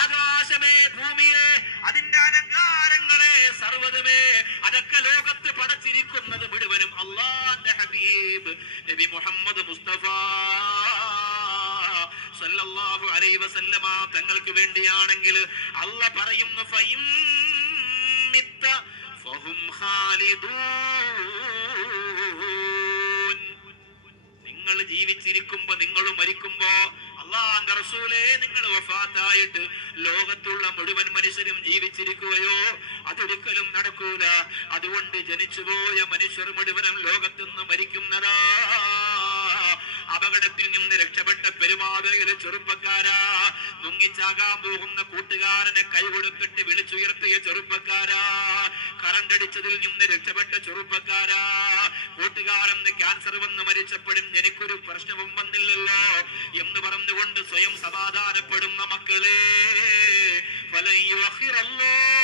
ആകാശമേ, ഭൂമിയെ, അതിന്റെ അലങ്കാരങ്ങളെ, സർവ്വതുമേ, അതൊക്കെ ലോകത്ത് പടച്ചിരിക്കുന്നത് മുഴുവനും അല്ലാഹുവിന്റെ ഹബീബ് നബി മുഹമ്മദ് മുസ്തഫ സല്ലല്ലാഹു അലൈഹി വസല്ലമ തങ്ങൾക്ക് വേണ്ടിയാണെങ്കിൽ അല്ലാഹ് പറയുന്നു, ഫഇമ്മിത്ത ഫഹും ഖാലിദൂൻ. നിങ്ങൾ ജീവിച്ചിരിക്കുമ്പോ, നിങ്ങൾ മരിക്കുമ്പോ, അല്ലാഹുവിന്റെ റസൂലേ നിങ്ങൾ വഫാത്തായിട്ട് ലോകത്തുള്ള മുഴുവൻ മനുഷ്യരും ജീവിച്ചിരിക്കുകയോ? അതൊരിക്കലും നടക്കൂല. അതുകൊണ്ട് ജനിച്ചുപോയ മനുഷ്യർ മുഴുവനും ലോകത്തുനിന്ന് മരിക്കുന്നതാ. അപകടത്തിൽ നിന്ന് രക്ഷപ്പെട്ട പെരുമാതുറയിലെ ചെറുപ്പക്കാരാ, മുങ്ങിച്ചാകാൻ പോകുന്ന കൂട്ടുകാരനെ കൈകൊടുത്തിട്ട് വിളിച്ചുയർത്തിയ ചെറുപ്പക്കാരാ, കറണ്ടടിച്ചതിൽ നിന്ന് രക്ഷപ്പെട്ട ചെറുപ്പക്കാരാ, കൂട്ടുകാരന് ക്യാൻസർ വന്ന് മരിച്ചപ്പോഴും എനിക്കൊരു പ്രശ്നവും വന്നില്ലല്ലോ എന്ന് പറഞ്ഞുകൊണ്ട് സ്വയം സമാധാനപ്പെടുന്ന മക്കളെ, ഫലൻ യുഅഖിറല്ലാഹു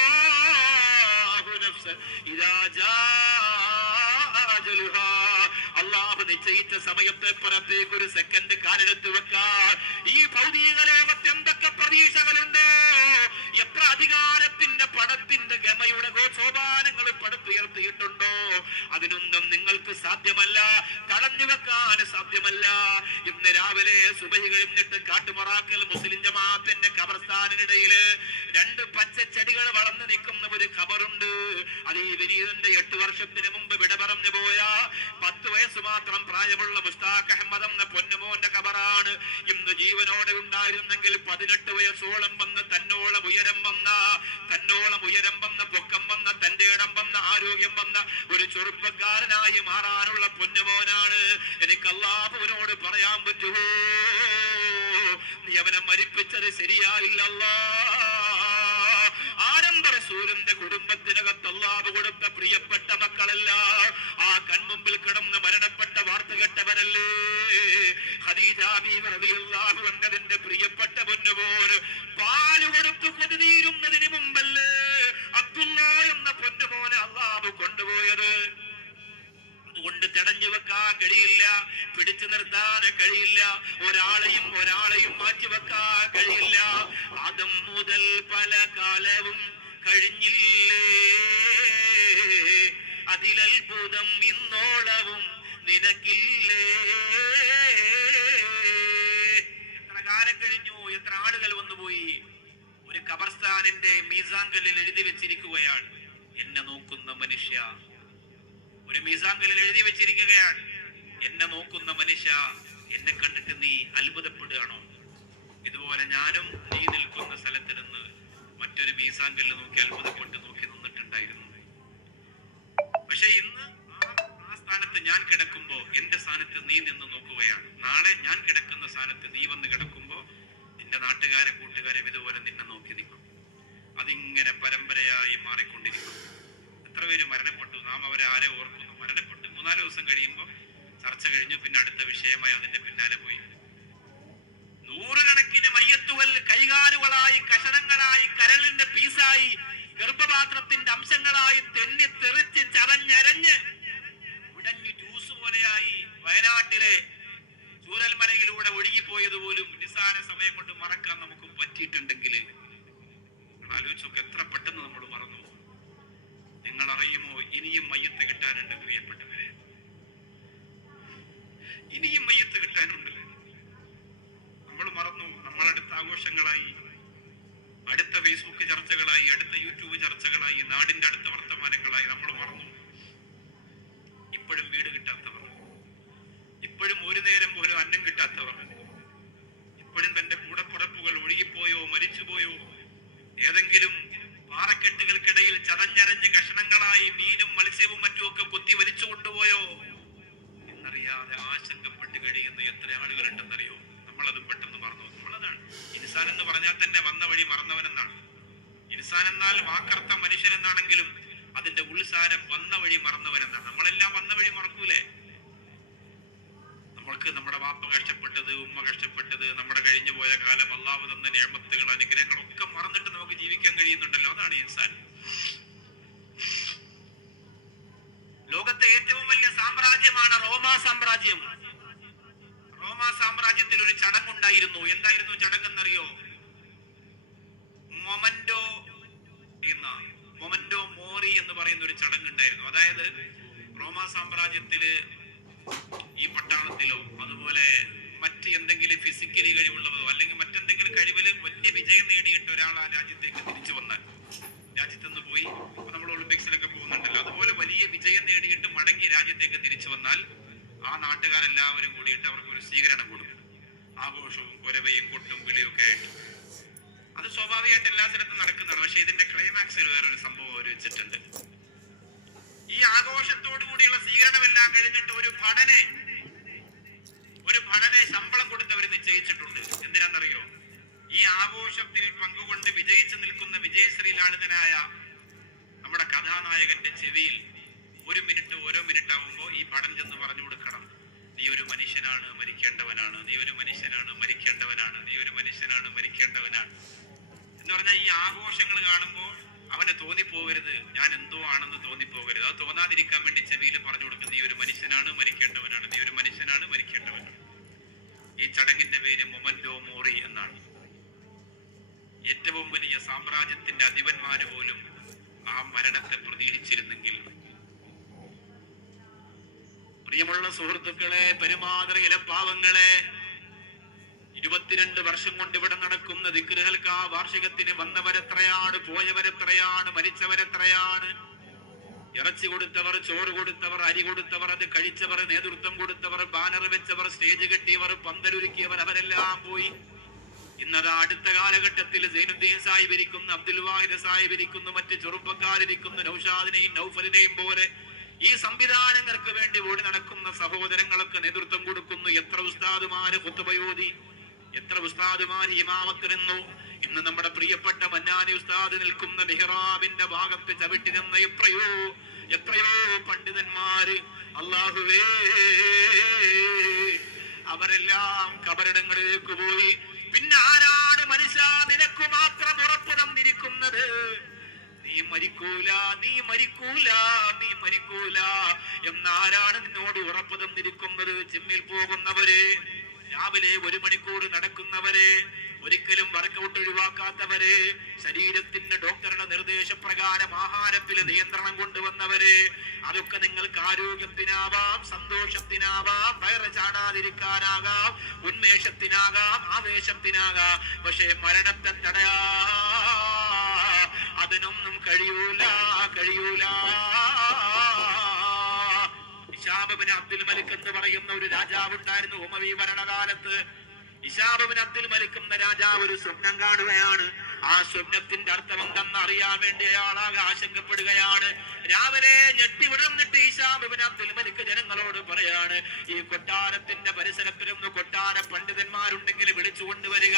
നഫ്സൻ ഇദാ ജാഅ അജലുഹാ. അല്ലാഹു നിശ്ചയിച്ച സമയത്തെ പുറത്തേക്ക് ഒരു സെക്കൻഡ് കാലെടുത്ത് വെക്കാൻ ഈ ഭൗതിക ലോകത്ത് എന്തൊക്കെ പ്രതീക്ഷകളുണ്ട്, എത്ര അധികാരത്തിന്റെ പണത്തിന്റെ ഗമയുടെ സോപാനങ്ങൾ പടുത്തുയർത്തിയിട്ടുണ്ടോ, അതിനൊന്നും നിങ്ങൾക്ക് സാധ്യമല്ല, തടഞ്ഞു വെക്കാൻ സാധ്യമല്ല. ഇന്ന് രാവിലെ സുബഹി കഴിഞ്ഞിട്ട് കാട്ടുമറാക്കൽ മുസ്ലിം ജമാഅത്തിന്റെ ഖബർസ്ഥാനിനിടയില് രണ്ട് പച്ച ചെടികൾ വളർന്നു നിൽക്കുന്ന ഒരു ഖബറുണ്ട്. അത് ഈ വിനീതന്റെ 8 വർഷത്തിന് മുമ്പ് വിട പറഞ്ഞു പോയ 10 വയസ്സ് മാത്രം പ്രായമുള്ള മുസ്താഖ് അഹമ്മദ് എന്ന പൊന്നുമോന്റെ ഖബറാണ്. ഇന്ന് ജീവനോടെ ഉണ്ടായിരുന്നെങ്കിൽ 18 വയസ്സോളം വന്ന് തന്നോളം ഉയരം വന്ന പൊക്കം വന്ന തന്റെ ഇടം വന്ന ആരോഗ്യം വന്ന ഒരു ചെറുപ്പക്കാരനായി മാറാനുള്ള പൊന്നുമോനാണ്. എനിക്ക് അല്ലാഹുവിനോട് പറയാൻ പറ്റുമോ, നീ അവനെ മരിപ്പിച്ചത് ശരിയായില്ലല്ലാ. ആരംഭ റസൂലിന്റെ കുടുംബത്തിനകത്ത് അല്ലാഹു കൊടുത്ത പ്രിയപ്പെട്ട മക്കളല്ല, ആ കൺമുമ്പിൽ കിടന്ന് മരണപ്പെട്ട വാർത്ത കേട്ടവരല്ലേ. ഖദീജ ബീവി റളിയല്ലാഹു അൻഹയുടെ പ്രിയപ്പെട്ട പൊന്നുമോൻ പാല് കൊടുത്തു കൊതിതീരുന്നതിന് മുമ്പല്ലേ അബ്ദുള്ള എന്ന പൊന്നുമോനെ അല്ലാഹു കൊണ്ടുപോയത്. അതുകൊണ്ട് തടഞ്ഞു വെക്കാൻ കഴിയില്ല, പിടിച്ചു നിർത്താൻ കഴിയില്ല, ഒരാളെയും മാറ്റിവെക്കാൻ കഴിയില്ല. ആദം മുതൽ പല കാലവും കഴിഞ്ഞില്ലേ, അതിലത്ഭുതം ഇന്നോളവും നിനക്കില്ലേ. എത്ര കാലം കഴിഞ്ഞു, എത്ര ആളുകൾ വന്നുപോയി. ഒരു ഖബർസ്ഥാനിന്റെ മീസാങ്കല്ലിൽ എഴുതി വെച്ചിരിക്കുകയാണ്, എന്നെ നോക്കുന്ന മനുഷ്യ. ഒരു മീസാങ്കല്ലിൽ എഴുതി വെച്ചിരിക്കുകയാണ്, എന്നെ നോക്കുന്ന മനുഷ്യ, എന്നെ കണ്ടിട്ട് നീ അത്ഭുതപ്പെടുകയാണോ? ഇതുപോലെ ഞാനും നീ നിൽക്കുന്ന സ്ഥലത്ത് നിന്ന് മറ്റൊരു മീസാങ്കല്ല് നോക്കി അത്ഭുതപ്പെട്ട് നോക്കി നിന്നിട്ടുണ്ടായിരുന്നു. പക്ഷെ ഇന്ന് ആ സ്ഥാനത്ത് ഞാൻ കിടക്കുമ്പോ എന്റെ സ്ഥാനത്ത് നീ നിന്ന് നോക്കുകയാണ്. നാളെ ഞാൻ കിടക്കുന്ന സ്ഥാനത്ത് നീ വന്ന് കിടക്കുമ്പോ നിന്റെ നാട്ടുകാരും കൂട്ടുകാരും ഇതുപോലെ നിന്നെ നോക്കി നിൽക്കും. അതിങ്ങനെ പരമ്പരയായി മാറിക്കൊണ്ടിരിക്കും. എത്ര പേര് മരണപ്പെട്ടു, നാം അവരെ ആരെ ഓർക്കുന്നു. മരണപ്പെട്ട് 3-4 ദിവസം കഴിയുമ്പോൾ ചർച്ച കഴിഞ്ഞു, പിന്നെ അടുത്ത വിഷയമായി അതിന്റെ പിന്നാലെ പോയി. 100 കണക്കിന് മയ്യത്തുകൾ കൈകാലുകളായി, കഷണങ്ങളായി, കരളിന്റെ പീസായി, ഗർഭപാത്രത്തിന്റെ അംശങ്ങളായി തെന്നി തെറിച്ച് ചതഞ്ഞരഞ്ഞ് ഉടഞ്ഞു ജ്യൂസ് പോലെയായി വയനാട്ടിലെ ചൂരൽമലയിലൂടെ ഒഴുകിപ്പോയതുപോലും നിസ്സാര സമയം കൊണ്ട് മറക്കാൻ നമുക്ക് പറ്റിയിട്ടുണ്ടെങ്കിൽ ആലോചിച്ചൊക്കെ എത്ര പെട്ടെന്ന് നമ്മൾ മറന്നു. നിങ്ങൾ അറിയുമോ, ഇനിയും മയ്യത്ത് കിട്ടാനുണ്ട് പ്രിയപ്പെട്ടവരെ, ഇനിയും മയ്യത്ത് കിട്ടാനുണ്ട്. നമ്മൾ മറന്നു. നമ്മളടുത്ത ആഘോഷങ്ങളായി, അടുത്ത ഫേസ്ബുക്ക് ചർച്ചകളായി, അടുത്ത യൂട്യൂബ് ചർച്ചകളായി, നാടിന്റെ അടുത്ത വർത്തമാനങ്ങളായി നമ്മൾ മറന്നു. ഇപ്പോഴും വീട് കിട്ടാത്തവർ, ഇപ്പോഴും ഒരു നേരം പോലും അന്നം കിട്ടാത്തവർ, ഇപ്പോഴും തന്റെ കൂടപ്പുറപ്പുകൾ ഒഴുകിപ്പോയോ മരിച്ചുപോയോ, ഏതെങ്കിലും പാറക്കെട്ടുകൾക്കിടയിൽ ചതഞ്ഞരഞ്ഞ് കഷണങ്ങളായി മീനും മത്സ്യവും മറ്റുമൊക്കെ കൊത്തി വലിച്ചു കൊണ്ടുപോയോ എന്നറിയാതെ ആശങ്കപ്പെട്ട് കഴിയുന്ന എത്ര ആളുകളുണ്ടെന്നറിയോ? നമ്മളത് പെട്ടെന്ന് മറന്നു. നമ്മളതാണ് ഇൻസാൻ എന്ന് പറഞ്ഞാൽ തന്നെ വന്ന വഴി മറന്നവനെന്നാണ്. ഇൻസാൻ എന്നാൽ വാക്കർത്ത മനുഷ്യൻ എന്നാണെങ്കിലും അതിന്റെ ഉൾസാരം വന്ന വഴി മറന്നവനെന്നാണ്. നമ്മളെല്ലാം വന്ന വഴി മറക്കൂലേ? നമ്മൾക്ക് നമ്മുടെ വാപ്പ കഷ്ടപ്പെട്ടത്, ഉമ്മ കഷ്ടപ്പെട്ടത്, നമ്മുടെ കഴിഞ്ഞു പോയ കാലം, അല്ലാഹു തന്ന നിഅമത്തുകൾ, അനുഗ്രഹങ്ങളൊക്കെ മറന്നിട്ട് നമുക്ക് ജീവിക്കാൻ കഴിയുന്നുണ്ടല്ലോ. അതാണ് ഇൻസാൻ. ലോകത്തെ ഏറ്റവും വലിയ സാമ്രാജ്യമാണ് റോമാ സാമ്രാജ്യം. റോമാ സാമ്രാജ്യത്തിൽ ഒരു ചടങ്ങുണ്ടായിരുന്നു. എന്തായിരുന്നു ചടങ്ങെന്നറിയോ? മൊമന്റോ മോറി എന്ന് പറയുന്ന ഒരു ചടങ്ങുണ്ടായിരുന്നു. അതായത് റോമാ സാമ്രാജ്യത്തില് ഈ പട്ടാളത്തിലോ അതുപോലെ മറ്റ് എന്തെങ്കിലും ഫിസിക്കലി കഴിവുള്ളതോ അല്ലെങ്കിൽ മറ്റെന്തെങ്കിലും കഴിവിൽ വലിയ വിജയം നേടിയിട്ട് ഒരാൾ ആ രാജ്യത്തേക്ക് തിരിച്ചു വന്നാൽ, രാജ്യത്ത് നിന്ന് പോയി, നമ്മൾ ഒളിമ്പിക്സിലൊക്കെ പോകുന്നുണ്ടല്ലോ, അതുപോലെ വലിയ വിജയം നേടിയിട്ട് മടങ്ങി രാജ്യത്തേക്ക് തിരിച്ചു വന്നാൽ ആ നാട്ടുകാരെല്ലാവരും കൂടിയിട്ട് അവർക്ക് ഒരു സ്വീകരണം കൊടുക്കും. ആഘോഷവും കുരവയും കൊട്ടും വിളിയും ഒക്കെ ആയിട്ട്. അത് സ്വാഭാവികമായിട്ട് എല്ലാ സ്ഥലത്തും നടക്കുന്നതാണ്. പക്ഷെ ഇതിന്റെ ക്ലൈമാക്സിൽ വേറൊരു സംഭവം അവർ വെച്ചിട്ടുണ്ട്. ഈ ആഘോഷത്തോടു കൂടിയുള്ള സ്വീകരണമെല്ലാം കഴിഞ്ഞിട്ട് ഒരു ഭടനെ ശമ്പളം കൊടുത്തവർ നിശ്ചയിച്ചിട്ടുണ്ട്. എന്തിനാണെന്നറിയോ? ഈ ആഘോഷത്തിൽ പങ്കുകൊണ്ട് വിജയിച്ചു നിൽക്കുന്ന വിജയശ്രീ ലാളിതനായ നമ്മുടെ കഥാനായകന്റെ ചെവിയിൽ ഓരോ മിനിറ്റ് ആവുമ്പോ ഈ ഭടൻ ചെന്ന് പറഞ്ഞു കൊടുക്കണം, നീ ഒരു മനുഷ്യനാണ്, മരിക്കേണ്ടവനാണ്, നീ ഒരു മനുഷ്യനാണ്, മരിക്കേണ്ടവനാണ്, നീ ഒരു മനുഷ്യനാണ്, മരിക്കേണ്ടവനാണ് എന്ന് പറഞ്ഞാൽ ഈ ആഘോഷങ്ങൾ കാണുമ്പോൾ അവന് തോന്നിപ്പോകരുത് ഞാൻ എന്തോ ആണെന്ന് തോന്നിപ്പോകരുത്. അത് തോന്നാതിരിക്കാൻ വേണ്ടി ചെവിയിൽ പറഞ്ഞു കൊടുക്കും, നീ ഒരു മനുഷ്യനാണ്, മരിക്കേണ്ടവനാണ്, നീ ഒരു മനുഷ്യനാണ്, മരിക്കേണ്ടവനാണ്. ഈ ചടങ്ങിന്റെ പേര് മൊമന്റോ മോറി എന്നാണ്. ഏറ്റവും വലിയ സാമ്രാജ്യത്തിന്റെ അധിപന്മാര് പോലും ആ മരണത്തെ പ്രതീക്ഷിച്ചിരുന്നെങ്കിൽ, പ്രിയമുള്ള സുഹൃത്തുക്കളെ, പെരുമാതൃയിലെ പാവങ്ങളെ, 22 വർഷം കൊണ്ട് ഇവിടെ നടക്കുന്ന ദിക്റ് ഹൽക്ക വാർഷികത്തിന് വന്നവരെത്രയാണ്, പോയവരെത്രയാണ്, മരിച്ചവരെത്രയാണ്. ഇറച്ചി കൊടുത്തവർ, ചോറ് കൊടുത്തവർ, അരി കൊടുത്തവർ, അത് കഴിച്ചവർ, നേതൃത്വം കൊടുത്തവർ, ബാനർ വെച്ചവർ, സ്റ്റേജ് കെട്ടിയവർ, പന്തലൊരുക്കിയവർ, അവരെല്ലാം പോയി. ഇന്നത് അടുത്ത കാലഘട്ടത്തിൽ സൈനുദ്ദീൻ സാഹിബ് ഇരിക്കുന്നു, അബ്ദുൽ വാഹിദ് സാഹിബ് ഇരിക്കുന്നു, മറ്റ് ചെറുപ്പക്കാരിരിക്കുന്നു, നൗഷാദിനെയും നൗഫലിനെയും പോലെ ഈ സംവിധാനങ്ങൾക്ക് വേണ്ടി ഓടി നടക്കുന്ന സഹോദരങ്ങൾക്ക് നേതൃത്വം കൊടുക്കുന്നു. എത്ര ഉസ്താദുമാര് ഖുത്ബയോതി, എത്ര ഉസ്താദുമാര് ഇമാമത്ത് നിന്നു. ഇന്ന് നമ്മുടെ പ്രിയപ്പെട്ട മന്നാനി ഉസ്താദ് നിൽക്കുന്ന മിഹ്റാബിന്റെ ഭാഗത്ത് ചവിട്ടി നിന്ന എത്രയോ പണ്ഡിതന്മാര്, അല്ലാഹുവേ, അവരെല്ലാം കബറിടങ്ങളിലേക്ക് പോയി. പിന്നെ ആരാണ് മനുഷ്യ നിനക്ക് മാത്രം ഉറപ്പ് തന്നിരിക്കുന്നത്? നീ മരിക്കൂല, നീ മരിക്കൂല, നീ മരിക്കൂല എന്നാരാണ് നിന്നോട് ഉറപ്പ് തന്നിരിക്കുന്നത്? ജിമ്മിൽ പോകുന്നവരെ, രാവിലെ 1 മണിക്കൂർ നടക്കുന്നവരെ, ഒരിക്കലും വർക്കൗട്ട് ഒഴിവാക്കാത്തവരെ, ശരീരത്തിന്റെ ഡോക്ടറുടെ നിർദ്ദേശപ്രകാരം ആഹാരത്തിൽ നിയന്ത്രണം കൊണ്ടുവന്നവരെ, അതൊക്കെ നിങ്ങൾക്ക് ആരോഗ്യത്തിനാവാം, സന്തോഷത്തിനാവാം, വയറ് ചാടാതിരിക്കാനാകാം, ഉന്മേഷത്തിനാകാം, ആവേശത്തിനാകാം. പക്ഷേ മരണത്തെ തടയാ അതിനൊന്നും കഴിയൂല. ഹിശാം ഇബ്നു അബ്ദുൽ മലിക് എന്ന് പറയുന്ന ഒരു രാജാവ് ഉണ്ടായിരുന്നു ഉമവി ഭരണകാലത്ത്. ഹിശാം ഇബ്നു അബ്ദുൽ മലിക് എന്ന രാജാവ് ഒരു സ്വപ്നം കാണുകയാണ്. ആ സ്വപ്നത്തിന്റെ അർത്ഥം എന്തെന്ന് അറിയാൻ വേണ്ടി അയാളാകെ ആശങ്കപ്പെടുകയാണ്. രാവിലെ ഞെട്ടി വിടർന്നിട്ട് ഹിശാം ഇബ്നു അബ്ദുൽ മലിക് ജനങ്ങളോട് പറയാണ്, ഈ കൊട്ടാരത്തിന്റെ പരിസരത്തിലൊന്ന് കൊട്ടാര പണ്ഡിതന്മാരുണ്ടെങ്കിൽ വിളിച്ചു കൊണ്ടുവരിക,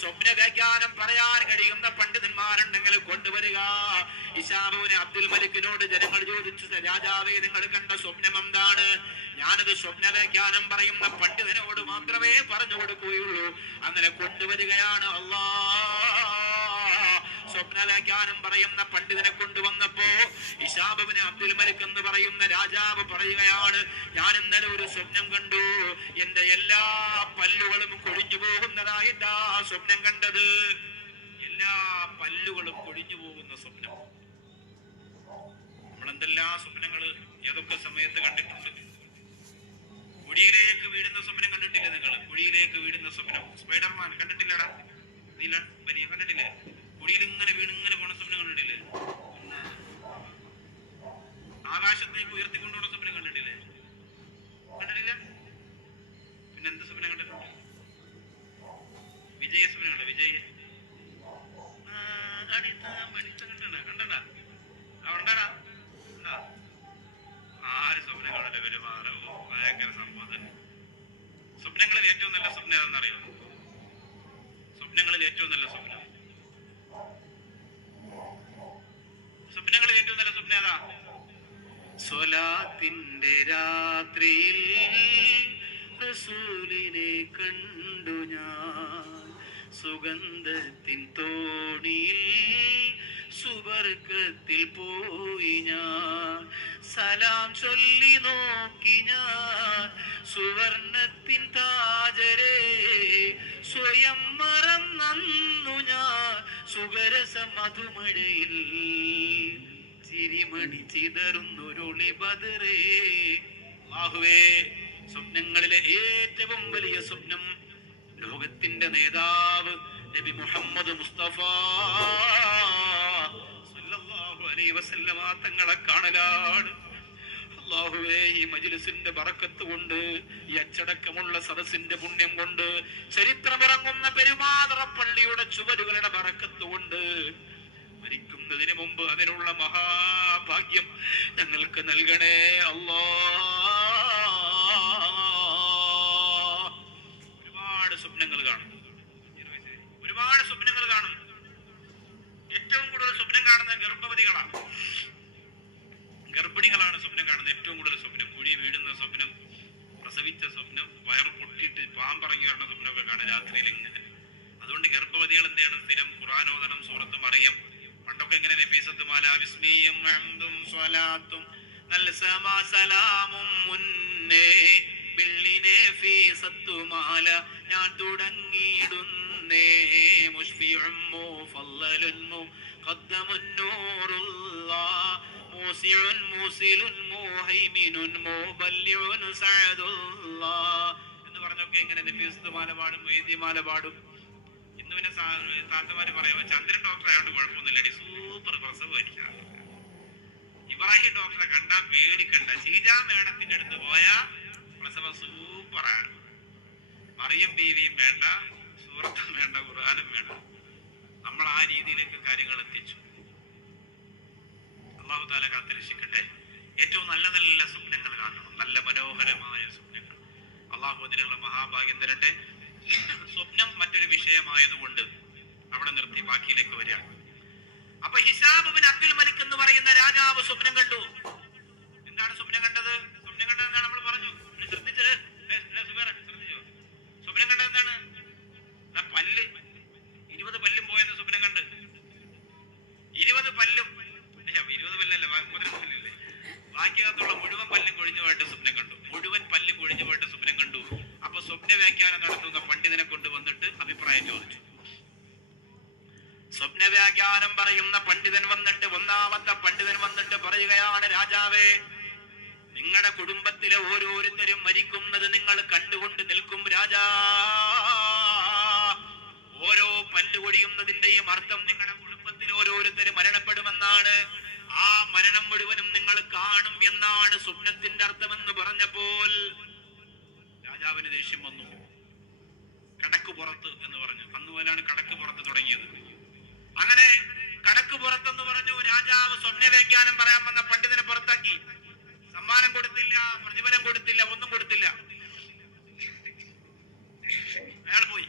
സ്വപ്ന വ്യാഖ്യാനം പറയാൻ കഴിയുന്ന പണ്ഡിതന്മാരുണ്ടെങ്കിൽ കൊണ്ടുവരിക. ഹിശാം ഇബ്നു അബ്ദുൽ മലിക്കിനോട് ജനങ്ങൾ ചോദിച്ചു, രാജാവേ, നിങ്ങൾ കണ്ട സ്വപ്നം എന്താണ്? ഞാനത് സ്വപ്ന വ്യാഖ്യാനം പറയുന്ന പണ്ഡിതനോട് മാത്രമേ പറഞ്ഞു കൊടുക്കുകയുള്ളൂ. അങ്ങനെ കൊണ്ടുവരികയാണ്. സ്വപ്ന വ്യാഖ്യാനം പറയുന്ന പണ്ഡിതനെ കൊണ്ടുവന്നപ്പോ ഹിശാം ഇബ്നു അബ്ദുൽ മലിക് എന്ന് പറയുന്ന രാജാവ് പറയുകയാണ്, ഞാൻ ഇന്നലെ ഒരു സ്വപ്നം കണ്ടു. എന്റെ എല്ലാ പല്ലുകളും കൊഴിഞ്ഞു പോകുന്നതായിട്ടാ സ്വപ്നം കണ്ടത്. എല്ലാ പല്ലുകളും കൊഴിഞ്ഞു പോകുന്ന സ്വപ്നം. നമ്മളെന്തെല്ലാം സ്വപ്നങ്ങള് ഏതൊക്കെ സമയത്ത് കണ്ടിട്ടുണ്ട്. കുഴിയിലേക്ക് വീഴുന്ന സ്വപ്നം കണ്ടിട്ടില്ലേ നിങ്ങൾ? കുഴിയിലേക്ക് വീഴുന്ന സ്വപ്നം. സ്പൈഡർമാൻ കണ്ടിട്ടില്ലടാ? നീല വലിയ കണ്ടിട്ടില്ലേ? കുഴിയിൽ ഇങ്ങനെ വീണിങ്ങനെ പോണ സ്വപ്നം കണ്ടിട്ടില്ലേ? ആകാശത്തേക്ക് ഉയർത്തിക്കൊണ്ടുപോണ സ്വപ്നം കണ്ടിട്ടില്ലേ? കണ്ടിട്ടില്ല? പിന്നെ എന്ത് സ്വപ്നം കണ്ടിട്ടുണ്ട്? വിജയ സ്വപ്നം കണ്ടോ? വിജയ കണ്ടടാ? അവണ്ടാടാ? ആര് സ്വപ്നം കണ്ടിട്ട് പെരുമാറോ? ഭയങ്കര സംഭവം തന്നെ. സ്വപ്നങ്ങളിൽ ഏറ്റവും നല്ല സ്വപ്നം ഏതെന്നറിയോ? സ്വപ്നങ്ങളിൽ ഏറ്റവും നല്ല സ്വപ്നം ഏതാ? സ്വലാത്തിന്റെ രാത്രിയിൽ റസൂലിനെ കണ്ടു ഞാൻ, സുഗന്ധത്തിൻ തോണിയിൽ സുബർക്കത്തിൽ പോയി ഞാൻ, സലാം ചൊല്ലി നോക്കി ഞാൻ സുവർണത്തിൻ താജരെ, സ്വയം മറന്നു ഞാൻ സുഗരസ മധുമഴയിൽ, ചിരിമണി ചിതറുന്നൊരുളി ബദറേ. അല്ലാഹുവേ, സ്വപ്നങ്ങളിലെ ഏറ്റവും വലിയ സ്വപ്നം ലോകത്തിന്റെ നേതാവ് നബി മുഹമ്മദ് മുസ്തഫ സല്ലല്ലാഹു അലൈഹി വസല്ലമ തങ്ങളെ കാണലാണ്. അല്ലാഹുവേ, ഈ മജ്ലിസിന്റെ ബറക്കത്ത് കൊണ്ട്, ഈ അച്ചടക്കമുള്ള സദസ്സിന്റെ പുണ്യം കൊണ്ട്, ചരിത്രമിറങ്ങുന്ന പെരുമാതുറ പള്ളിയുടെ ചുവരുകളുടെ ബറക്കത്ത് കൊണ്ട് മരിക്കുന്നതിന് മുമ്പ് അതിനുള്ള മഹാഭാഗ്യം ഞങ്ങൾക്ക് നൽകണേ അല്ലാഹ്. ഒരുപാട് സ്വപ്നങ്ങൾ കാണും. ഏറ്റവും കൂടുതൽ സ്വപ്നം കാണുന്നത് ഗർഭവതികളാണ്. ഗർഭിണികളാണ് സ്വപ്നം കാണുന്നത് ഏറ്റവും കൂടുതൽ സ്വപ്നം. കുഴി വീടുന്ന സ്വപ്നം, പ്രസവിച്ച സ്വപ്നം, വയറ് പൊട്ടിയിട്ട് പാമ്പറങ്ങി വരുന്ന സ്വപ്നമൊക്കെ കാണും രാത്രിയിൽ ഇങ്ങനെ. അതുകൊണ്ട് ഗർഭവതികൾ എന്ത് ചെയ്യണം? സ്ഥിരം ഖുർആനോദനം, സൂറത്ത് മറിയം. പണ്ടൊക്കെ എങ്ങനെ നഫീസത്ത് മാല, വിസ്മിയും ഹംദും സ്വലാത്തും നൽസമാ സലാമും മുന്നേ ബില്ലിനെ ഫീസത്തു മാല ഞാൻ തുടങ്ങിയിടുന്നേ, മുഷ്ഫിഉം മുഫല്ലലുൻ മുഖദ്ദമുൻ നൂറുല്ലാഹ്, മൂസിഉൻ മൂസിലുൻ മുഹൈമിനുൻ മുബല്ലിഉൻ സഅദുല്ലാഹ് എന്ന് പറഞ്ഞ അന്നൊക്കെ ഇങ്ങനെ നഫീസുമാല പാടും, വൈദ്യമാല പാടും. ഇന്ന് പിന്നെ താത്തമാര് പറയാം ചന്ദ്രൻ ഡോക്ടർ ആയതുകൊണ്ട് കുഴപ്പമൊന്നുമില്ലടി, സൂപ്പർ പ്രസവമായിരിക്കാം. ഇബ്രാഹിം ഡോക്ടറെ കണ്ടാ പേടിക്കണ്ട, ഷീജ മേഡത്തിന്റെ അടുത്ത് പോയാ പ്രസവം സൂപ്പറാണ്. മറിയം ബീവിയും വേണ്ട, സൂറത്തും വേണ്ട, ഖുർആനും വേണ്ട. നമ്മൾ ആ രീതിയിലേക്ക് കാര്യങ്ങൾ എത്തിച്ചു. അല്ലാഹു തആല കാത്തിരക്ഷിക്കട്ടെ. ഏറ്റവും നല്ല നല്ല സ്വപ്നങ്ങൾ കാണണം, നല്ല മനോഹരമായ സ്വപ്നങ്ങൾ. അള്ളാഹു അതിനുള്ള മഹാഭാഗ്യം തരട്ടെ. സ്വപ്നം മറ്റൊരു വിഷയമായതുകൊണ്ട് അവിടെ നിർത്തി ബാക്കിയിലേക്ക് വരികയാണ്. അപ്പൊ ഹിസാബ് ബിൻ അബ്ദുൽ മലിക് എന്ന് പറയുന്ന രാജാവ് സ്വപ്നം കണ്ടു. എന്താണ് സ്വപ്നം കണ്ടത്? സ്വപ്നം കണ്ടത് എന്താണ് നമ്മൾ പറഞ്ഞു, ശ്രദ്ധിച്ചത്? ശ്രദ്ധിച്ചോ? സ്വപ്നം കണ്ടത് എന്താണ്? പല്ല് 20 പല്ലും പോയെന്ന് സ്വപ്നം കണ്ട്. 20 പല്ലും 20 പല്ലല്ല, 15 പല്ലില്ലേ, ബാക്കിയകത്തുള്ള മുഴുവൻ പല്ലും കൊഴിഞ്ഞു പോയിട്ട് സ്വപ്നം കണ്ടു. മുഴുവൻ പല്ലും കൊഴിഞ്ഞു പോയിട്ട് സ്വപ്നം കണ്ടു. അപ്പൊ സ്വപ്ന വ്യാഖ്യാനം നടത്തുന്ന പണ്ഡിതനെ കൊണ്ടുവന്നിട്ട് അഭിപ്രായം ചോദിച്ചു. സ്വപ്ന വ്യാഖ്യാനം പറയുന്ന പണ്ഡിതൻ വന്നിട്ട്, ഒന്നാമത്തെ പണ്ഡിതൻ വന്നിട്ട് പറയുകയാണ്, രാജാവേ, നിങ്ങളുടെ കുടുംബത്തിലെ ഓരോരുത്തരും മരിക്കുന്നത് നിങ്ങൾ കണ്ടുകൊണ്ട് നിൽക്കും രാജാ. ഓരോ പല്ല് കൊഴിയുന്നതിന്റെയും അർത്ഥം നിങ്ങളുടെ കുടുംബത്തിൽ ഓരോരുത്തരും മരണപ്പെടുമെന്നാണ്. ആ മരണം മുഴുവനും നിങ്ങൾ കാണും എന്നാണ് സ്വപ്നത്തിന്റെ അർത്ഥമെന്ന് പറഞ്ഞപ്പോൾ രാജാവിന് ദേഷ്യം വന്നു. കടക്ക് പുറത്ത് എന്ന് പറഞ്ഞു. അന്ന് മുതലാണ് കടക്ക് പുറത്ത് തുടങ്ങിയത്. അങ്ങനെ കടക്ക് പുറത്തെന്ന് പറഞ്ഞു. രാജാവ് സ്വപ്ന വ്യാഖ്യാനം പറയാൻ വന്ന പണ്ഡിതനെ പുറത്താക്കി. സമ്മാനം കൊടുത്തില്ല, പ്രതിഫലം കൊടുത്തില്ല, ഒന്നും കൊടുത്തില്ല. അയാൾ പോയി.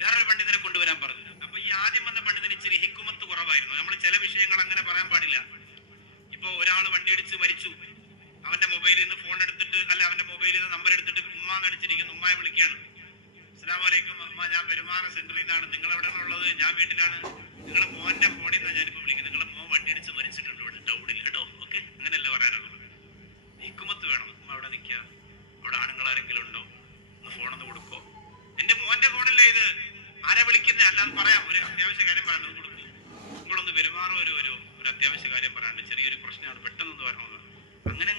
വേറൊരു പണ്ഡിതനെ കൊണ്ടുവരാൻ പറഞ്ഞു. അപ്പൊ ഈ ആദ്യം വന്ന പണ്ഡിതന് ഇച്ചിരി ഹിക്കുമത്ത് കുറവായിരുന്നു. നമ്മൾ ചില വിഷയങ്ങൾ അങ്ങനെ പറയാൻ പാടില്ല. ഇപ്പൊ ഒരാൾ വണ്ടി ഇടിച്ച് മരിച്ചു, അവന്റെ മൊബൈലിൽ നിന്ന് ഫോൺ എടുത്തിട്ട്, അല്ല അവന്റെ മൊബൈലിൽ നിന്ന് നമ്പർ എടുത്തിട്ട് ഉമ്മാന്ന് അടിച്ചിരിക്കുന്നു. ഉമ്മായെ വിളിക്കുകയാണ്, അസ്സലാമു അലൈക്കും അമ്മ, ഞാൻ പെരുമാറ സെന്ററിൽ നിന്നാണ്, നിങ്ങൾ എവിടെയാണ് ഉള്ളത്? ഞാൻ വീട്ടിലാണ്. നിങ്ങളെ മോന്റെ ഫോണിൽ നിന്നാണ് ഞാനിപ്പോ വിളിക്കുന്നത്. നിങ്ങളെ മോൻ വണ്ടി ഇടിച്ച് മരിച്ചിട്ടുണ്ട്, ഇവിടെ ടൗണിൽ കേട്ടോ. ഓക്കെ, അങ്ങനെയല്ലേ പറയാനുള്ളത്. ഹിക്കുമത്ത് വേണം. ഉമ്മ അവിടെ നിൽക്കുക, അവിടെ ആണുങ്ങൾ ആരെങ്കിലും ഉണ്ടോ, ഒന്ന് ഫോണൊന്ന് കൊടുക്കോ. എന്റെ മോന്റെ ഫോണില്ലേ ഇത്, ആരെ വിളിക്കുന്നേ? അല്ലാതെ പറയാം, ഒരു അത്യാവശ്യ കാര്യം പറയാൻ കൊടുക്കൂ. നിങ്ങളൊന്ന് പെരുമാറും, ഒരു അത്യാവശ്യ കാര്യം പറയാണ്ട്, ചെറിയൊരു പ്രശ്നമാണ്, പെട്ടെന്ന് വരണമെന്ന്. അങ്ങനെ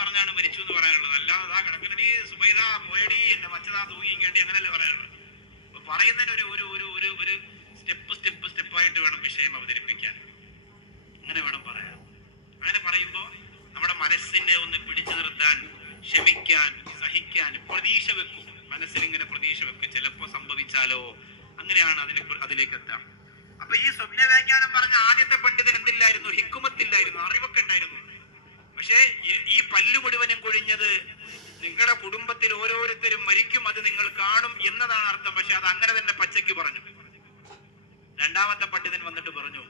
പറഞ്ഞാണ് മരിച്ചു എന്ന് പറയാനുള്ളത്. അല്ലാതെ ആ കിടക്കണടി സുബൈദ പോയടി എന്റെ മച്ചതാ തൂങ്ങിക്കേണ്ടി അങ്ങനെയല്ലേ പറയാനുള്ളത്. അപ്പൊ പറയുന്നതിന് ഒരു സ്റ്റെപ്പായിട്ട് വേണം വിഷയം അവതരിപ്പിക്കാൻ. അങ്ങനെ വേണം പറയാൻ. അങ്ങനെ പറയുമ്പോ നമ്മുടെ മനസ്സിനെ ഒന്ന് പിടിച്ചു നിർത്താൻ, ക്ഷമിക്കാൻ, സഹിക്കാൻ പ്രതീക്ഷ വെക്കും. മനസ്സിൽ ഇങ്ങനെ പ്രതീക്ഷ വെക്കും, ചിലപ്പോ സംഭവിച്ചാലോ. അങ്ങനെയാണ് അതിലേക്ക് എത്താം. അപ്പൊ ഈ സ്വപ്ന വ്യാഖ്യാനം പറഞ്ഞ ആദ്യത്തെ പണ്ഡിതൻ എന്തില്ലായിരുന്നു? ഹിക്കുമത്തില്ലായിരുന്നു, അറിവൊക്കെ ഉണ്ടായിരുന്നു. പക്ഷേ ഈ പല്ലു മുഴുവനും കൊഴിഞ്ഞത് നിങ്ങളുടെ കുടുംബത്തിൽ ഓരോരുത്തരും മരിക്കും, അത് നിങ്ങൾ കാണും എന്നതാണ് അർത്ഥം. പക്ഷെ അത് അങ്ങനെ തന്നെ പച്ചയ്ക്ക് പറഞ്ഞു. രണ്ടാമത്തെ പണ്ഡിതൻ വന്നിട്ട് പറഞ്ഞു,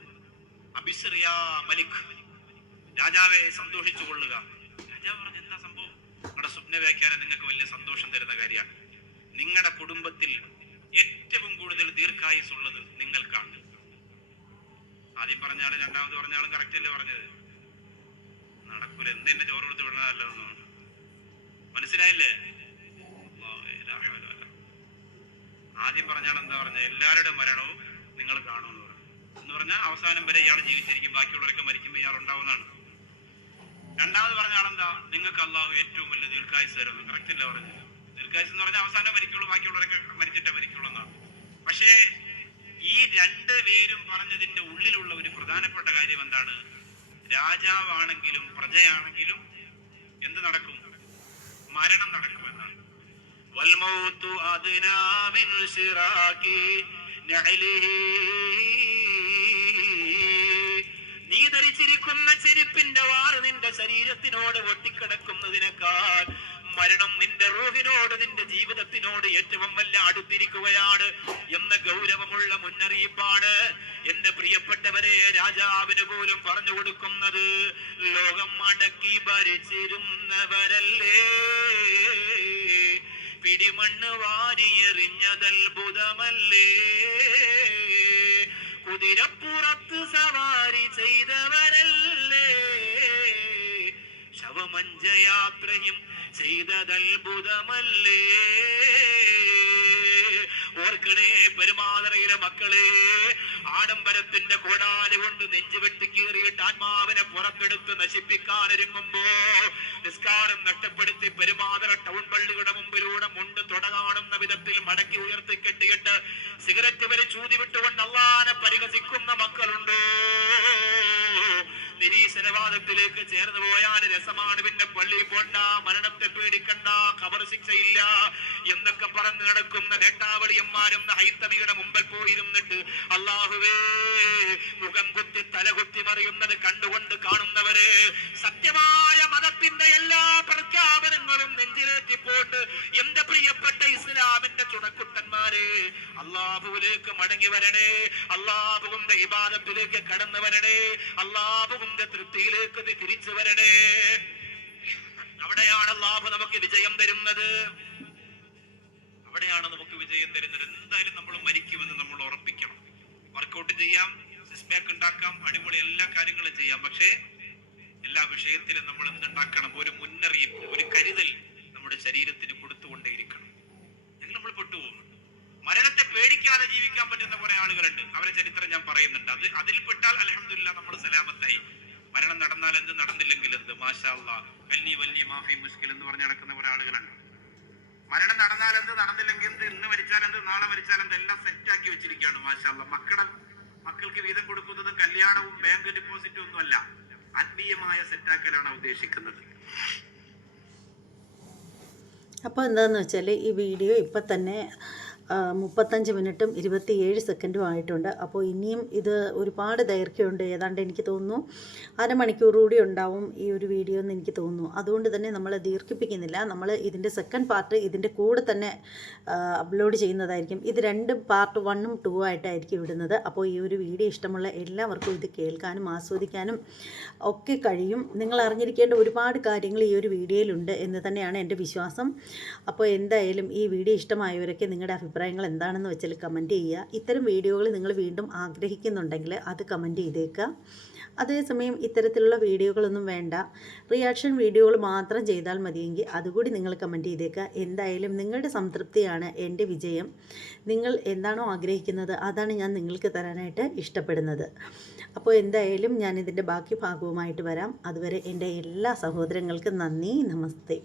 അബിസ്റിയാ മലിക്, രാജാവെ സന്തോഷിച്ചു കൊള്ളുക. രാജാവ് പറഞ്ഞു, എന്താ സംഭവം? നിങ്ങളുടെ സ്വപ്ന വ്യാഖ്യാനം നിങ്ങൾക്ക് വലിയ സന്തോഷം തരുന്ന കാര്യമാണ്. നിങ്ങളുടെ കുടുംബത്തിൽ ഏറ്റവും കൂടുതൽ ദീർഘായുസുള്ളത് നിങ്ങൾക്കാണ്. ആദ്യം പറഞ്ഞാലും രണ്ടാമത് പറഞ്ഞാലും കറക്റ്റ് അല്ലേ പറഞ്ഞത്? നടക്കൂല, എന്തെന്നെ ചോറ് കൊടുത്ത് വിടണമല്ലോ. മനസ്സിലായില്ലേ? ആദ്യം പറഞ്ഞാൽ എന്താ പറഞ്ഞ, എല്ലാവരുടെ മരണവും നിങ്ങൾ കാണുമെന്ന് പറഞ്ഞു. എന്ന് പറഞ്ഞാൽ അവസാനം വരെ ഇയാൾ ജീവിച്ചിരിക്കും, ബാക്കിയുള്ളവരൊക്കെ മരിക്കുമ്പോൾ ഇയാൾ ഉണ്ടാവുന്നതാണ്. രണ്ടാമത് പറഞ്ഞ ആളെന്താ, നിങ്ങൾക്ക് അള്ളാഹു ഏറ്റവും വലിയ ദീർഘായുസ് തരുന്നു. കറക്റ്റ് അല്ലേ പറഞ്ഞത്? ദീർഘായുസ് എന്ന് പറഞ്ഞാൽ അവസാനം മരിക്കുള്ളൂ, ബാക്കിയുള്ളവരൊക്കെ മരിച്ചിട്ടേ മരിക്കുള്ളൂ എന്നാണ്. പക്ഷേ ഈ രണ്ട് പേരും പറഞ്ഞതിന്റെ ഉള്ളിലുള്ള ഒരു പ്രധാനപ്പെട്ട കാര്യം എന്താണ്? രാജാവാണെങ്കിലും പ്രജയാണെങ്കിലും എന്ത് നടക്കും? മരണം നടക്കുമെന്നാണ്. വൽമൗതു അദ്നാ മിൻ സിറാഖി നഅലിഹി, നീ ധരിച്ചിരിക്കുന്ന ചെരുപ്പിന്റെ വാറ് നിന്റെ ശരീരത്തിനോട് ഒട്ടിക്കിടക്കുന്നതിനേക്കാൾ മരണം നിന്റെ റൂഹിനോട്, നിന്റെ ജീവിതത്തിനോട് ഏറ്റവും വലിയ അടുത്തിരിക്കുകയാണ് എന്ന ഗൗരവമുള്ള മുന്നറിയിപ്പാണ് എന്റെ പ്രിയപ്പെട്ടവരെ രാജാവിന് പോലും പറഞ്ഞു കൊടുക്കുന്നത്. ലോകം അടക്കി ഭരിച്ചിരുന്നവരല്ലേ പിടിമണ്ണ് വാരിയെറിഞ്ഞതത്ഭുതമല്ലേ, കുതിരപ്പുറത്ത് സവാരി ചെയ്തവരല്ലേ ശവമഞ്ചയാത്രയും ചെയ്തതത്ഭുതമല്ലേ. ഓർക്കണേ പെരുമാതറയിലെ മക്കളെ, ആഡംബര നൊമ്പരത്തിന്റെ കോടാലി കൊണ്ട് നെഞ്ചു വെട്ടിക്കീറിയിട്ട് ആത്മാവിനെ പുറത്തെടുത്ത് നശിപ്പിക്കാനൊരുങ്ങുമ്പോ നിസ്കാരം നഷ്ടപ്പെടുത്തി പെരുമാതറ ടൗൺ പള്ളിയുടെ മുമ്പിലൂടെ മുണ്ട് തുടങ്ങാണെന്ന വിധത്തിൽ മടക്കി ഉയർത്തി കെട്ടിയിട്ട് സിഗരറ്റ് വലിച്ചൂതി വിട്ടുകൊണ്ട് അള്ളാനെ പരിഹസിക്കുന്ന മക്കളുണ്ടോ? നിരീശ്വരവാദത്തിലേക്ക് ചേർന്ന് പോയാൽ രസമാണ്, പിന്നെ പള്ളിയിൽ പോണ്ട, മരണത്തെ പേടിക്കണ്ട, ഖബർ ശിക്ഷയില്ല എന്നൊക്കെ പറഞ്ഞു നടക്കുന്ന നേട്ടാവളിയന്മാരും ഹൈത്തമിയുടെ മുമ്പിൽ പോയിരുന്നിട്ട് അല്ലാഹുവേ മുഖം കുത്തി തലകുത്തി മറിയുന്നത് കണ്ടുകൊണ്ട് കാണുന്നവരെ സത്യമായ മതത്തിന്റെ എല്ലാ പ്രഖ്യാപനങ്ങളും നെഞ്ചിലേറ്റിപ്പോണ്ട് എന്റെ പ്രിയപ്പെട്ട ഇസ്ലാമിന്റെ ചുണക്കുട്ടന്മാരെ, അല്ലാഹുവിലേക്ക് മടങ്ങി വരണേ, അല്ലാഹുവിന്റെ ഇബാദത്തിലേക്ക് കടന്നു വരണേ, അല്ലാഹുവിന്റെ തൃപ്തിയിലേക്ക് തിരിച്ചു വരണേ. അവിടെയാണ് അല്ലാഹു നമുക്ക് വിജയം തരുന്നത്. അവിടെയാണ് നമുക്ക് വിജയം തരുന്നത്. എന്തായാലും നമ്മൾ മരിക്കുമെന്ന് നമ്മൾ ഉറപ്പിക്കണം. വർക്കൗട്ട് ചെയ്യാം, സിക്സ് പാക്ക് ഉണ്ടാക്കാം, അടിപൊളി എല്ലാ കാര്യങ്ങളും ചെയ്യാം. പക്ഷേ എല്ലാ വിഷയത്തിലും നമ്മൾ എന്തുണ്ടാക്കണം? ഒരു മുന്നറിയിപ്പ്, ഒരു കരുതൽ നമ്മുടെ ശരീരത്തിന് കൊടുത്തുകൊണ്ടേയിരിക്കണം. നമ്മൾ പെട്ടുപോകും. മരണത്തെ പേടിക്കാതെ ജീവിക്കാൻ പറ്റുന്ന കുറെ ആളുകളുണ്ട്. അവരെ ചരിത്രം ഞാൻ പറയുന്നുണ്ട്. അതിൽ പെട്ടാൽ അൽഹംദുലില്ലാഹ് നമ്മൾ സലാമത്തായി. മരണം നടന്നാൽ എന്ത്, നടന്നില്ലെങ്കിൽ എന്ത്, മാഷാ അല്ലാഹ്, അല്ലി വല്ലി മാഫി മുസ്കിൽ എന്ന് പറഞ്ഞ് നടക്കുന്ന കുറെ ആളുകളുണ്ട്. മരണം നടന്നാൽ എന്ത്, നടന്നില്ലെങ്കിൽ എന്ത്, ഇന്ന് മരിച്ചാൽ എന്ത്, നാളെ മരിച്ചാൽ എന്ത്, എല്ലാം സെറ്റാക്കി വെച്ചിരിക്കുകയാണ്. മാഷാ അല്ലാഹ്. മക്കൾക്ക് വീതം കൊടുക്കുന്നതും കല്യാണവും ബാങ്ക് ഡിപ്പോസിറ്റും ഒന്നുമല്ല, ആത്മീയമായ സെറ്റാക്കലാണ് ഉദ്ദേശിക്കുന്നത്. അപ്പോൾ എന്താണെന്ന് വെച്ചാൽ ഈ വീഡിയോ ഇപ്പം തന്നെ 35 മിനിറ്റും 27 സെക്കൻഡും ആയിട്ടുണ്ട്. അപ്പോൾ ഇനിയും ഇത് ഒരുപാട് ദൈർഘ്യമുണ്ട്. ഏതാണ്ട് എനിക്ക് തോന്നുന്നു അരമണിക്കൂർ കൂടി ഉണ്ടാവും ഈ ഒരു വീഡിയോ എന്ന് എനിക്ക് തോന്നുന്നു. അതുകൊണ്ട് തന്നെ നമ്മൾ ദീർഘിപ്പിക്കുന്നില്ല. നമ്മൾ ഇതിൻ്റെ സെക്കൻഡ് പാർട്ട് ഇതിൻ്റെ കൂടെ തന്നെ അപ്ലോഡ് ചെയ്യുന്നതായിരിക്കും. ഇത് രണ്ട് പാർട്ട് 1ഉം 2 ആയിട്ടായിരിക്കും ഇടുന്നത്. അപ്പോൾ ഈ ഒരു വീഡിയോ ഇഷ്ടമുള്ള എല്ലാവർക്കും ഇത് കേൾക്കാനും ആസ്വദിക്കാനും ഒക്കെ കഴിയും. നിങ്ങൾ അറിഞ്ഞിരിക്കേണ്ട ഒരുപാട് കാര്യങ്ങൾ ഈ ഒരു വീഡിയോയിലുണ്ട് എന്ന് തന്നെയാണ് എൻ്റെ വിശ്വാസം. അപ്പോൾ എന്തായാലും ഈ വീഡിയോ ഇഷ്ടമായവരൊക്കെ നിങ്ങളുടെ അഭിപ്രായങ്ങൾ എന്താണെന്ന് വെച്ചാൽ കമൻറ്റ് ചെയ്യുക. ഇത്തരം വീഡിയോകൾ നിങ്ങൾ വീണ്ടും ആഗ്രഹിക്കുന്നുണ്ടെങ്കിൽ അത് കമൻറ്റ് ചെയ്തേക്കുക. അതേസമയം ഇത്തരത്തിലുള്ള വീഡിയോകളൊന്നും വേണ്ട, റിയാക്ഷൻ വീഡിയോകൾ മാത്രം ചെയ്താൽ മതിയെങ്കിൽ അതുകൂടി നിങ്ങൾ കമൻറ്റ് ചെയ്തേക്കുക. എന്തായാലും നിങ്ങളുടെ സംതൃപ്തിയാണ് എൻ്റെ വിജയം. നിങ്ങൾ എന്താണോ ആഗ്രഹിക്കുന്നത് അതാണ് ഞാൻ നിങ്ങൾക്ക് തരാനായിട്ട് ഇഷ്ടപ്പെടുന്നത്. അപ്പോൾ എന്തായാലും ഞാനിതിൻ്റെ ബാക്കി ഭാഗവുമായിട്ട് വരാം. അതുവരെ എൻ്റെ എല്ലാ സഹോദരങ്ങൾക്കും നന്ദി, നമസ്തേ.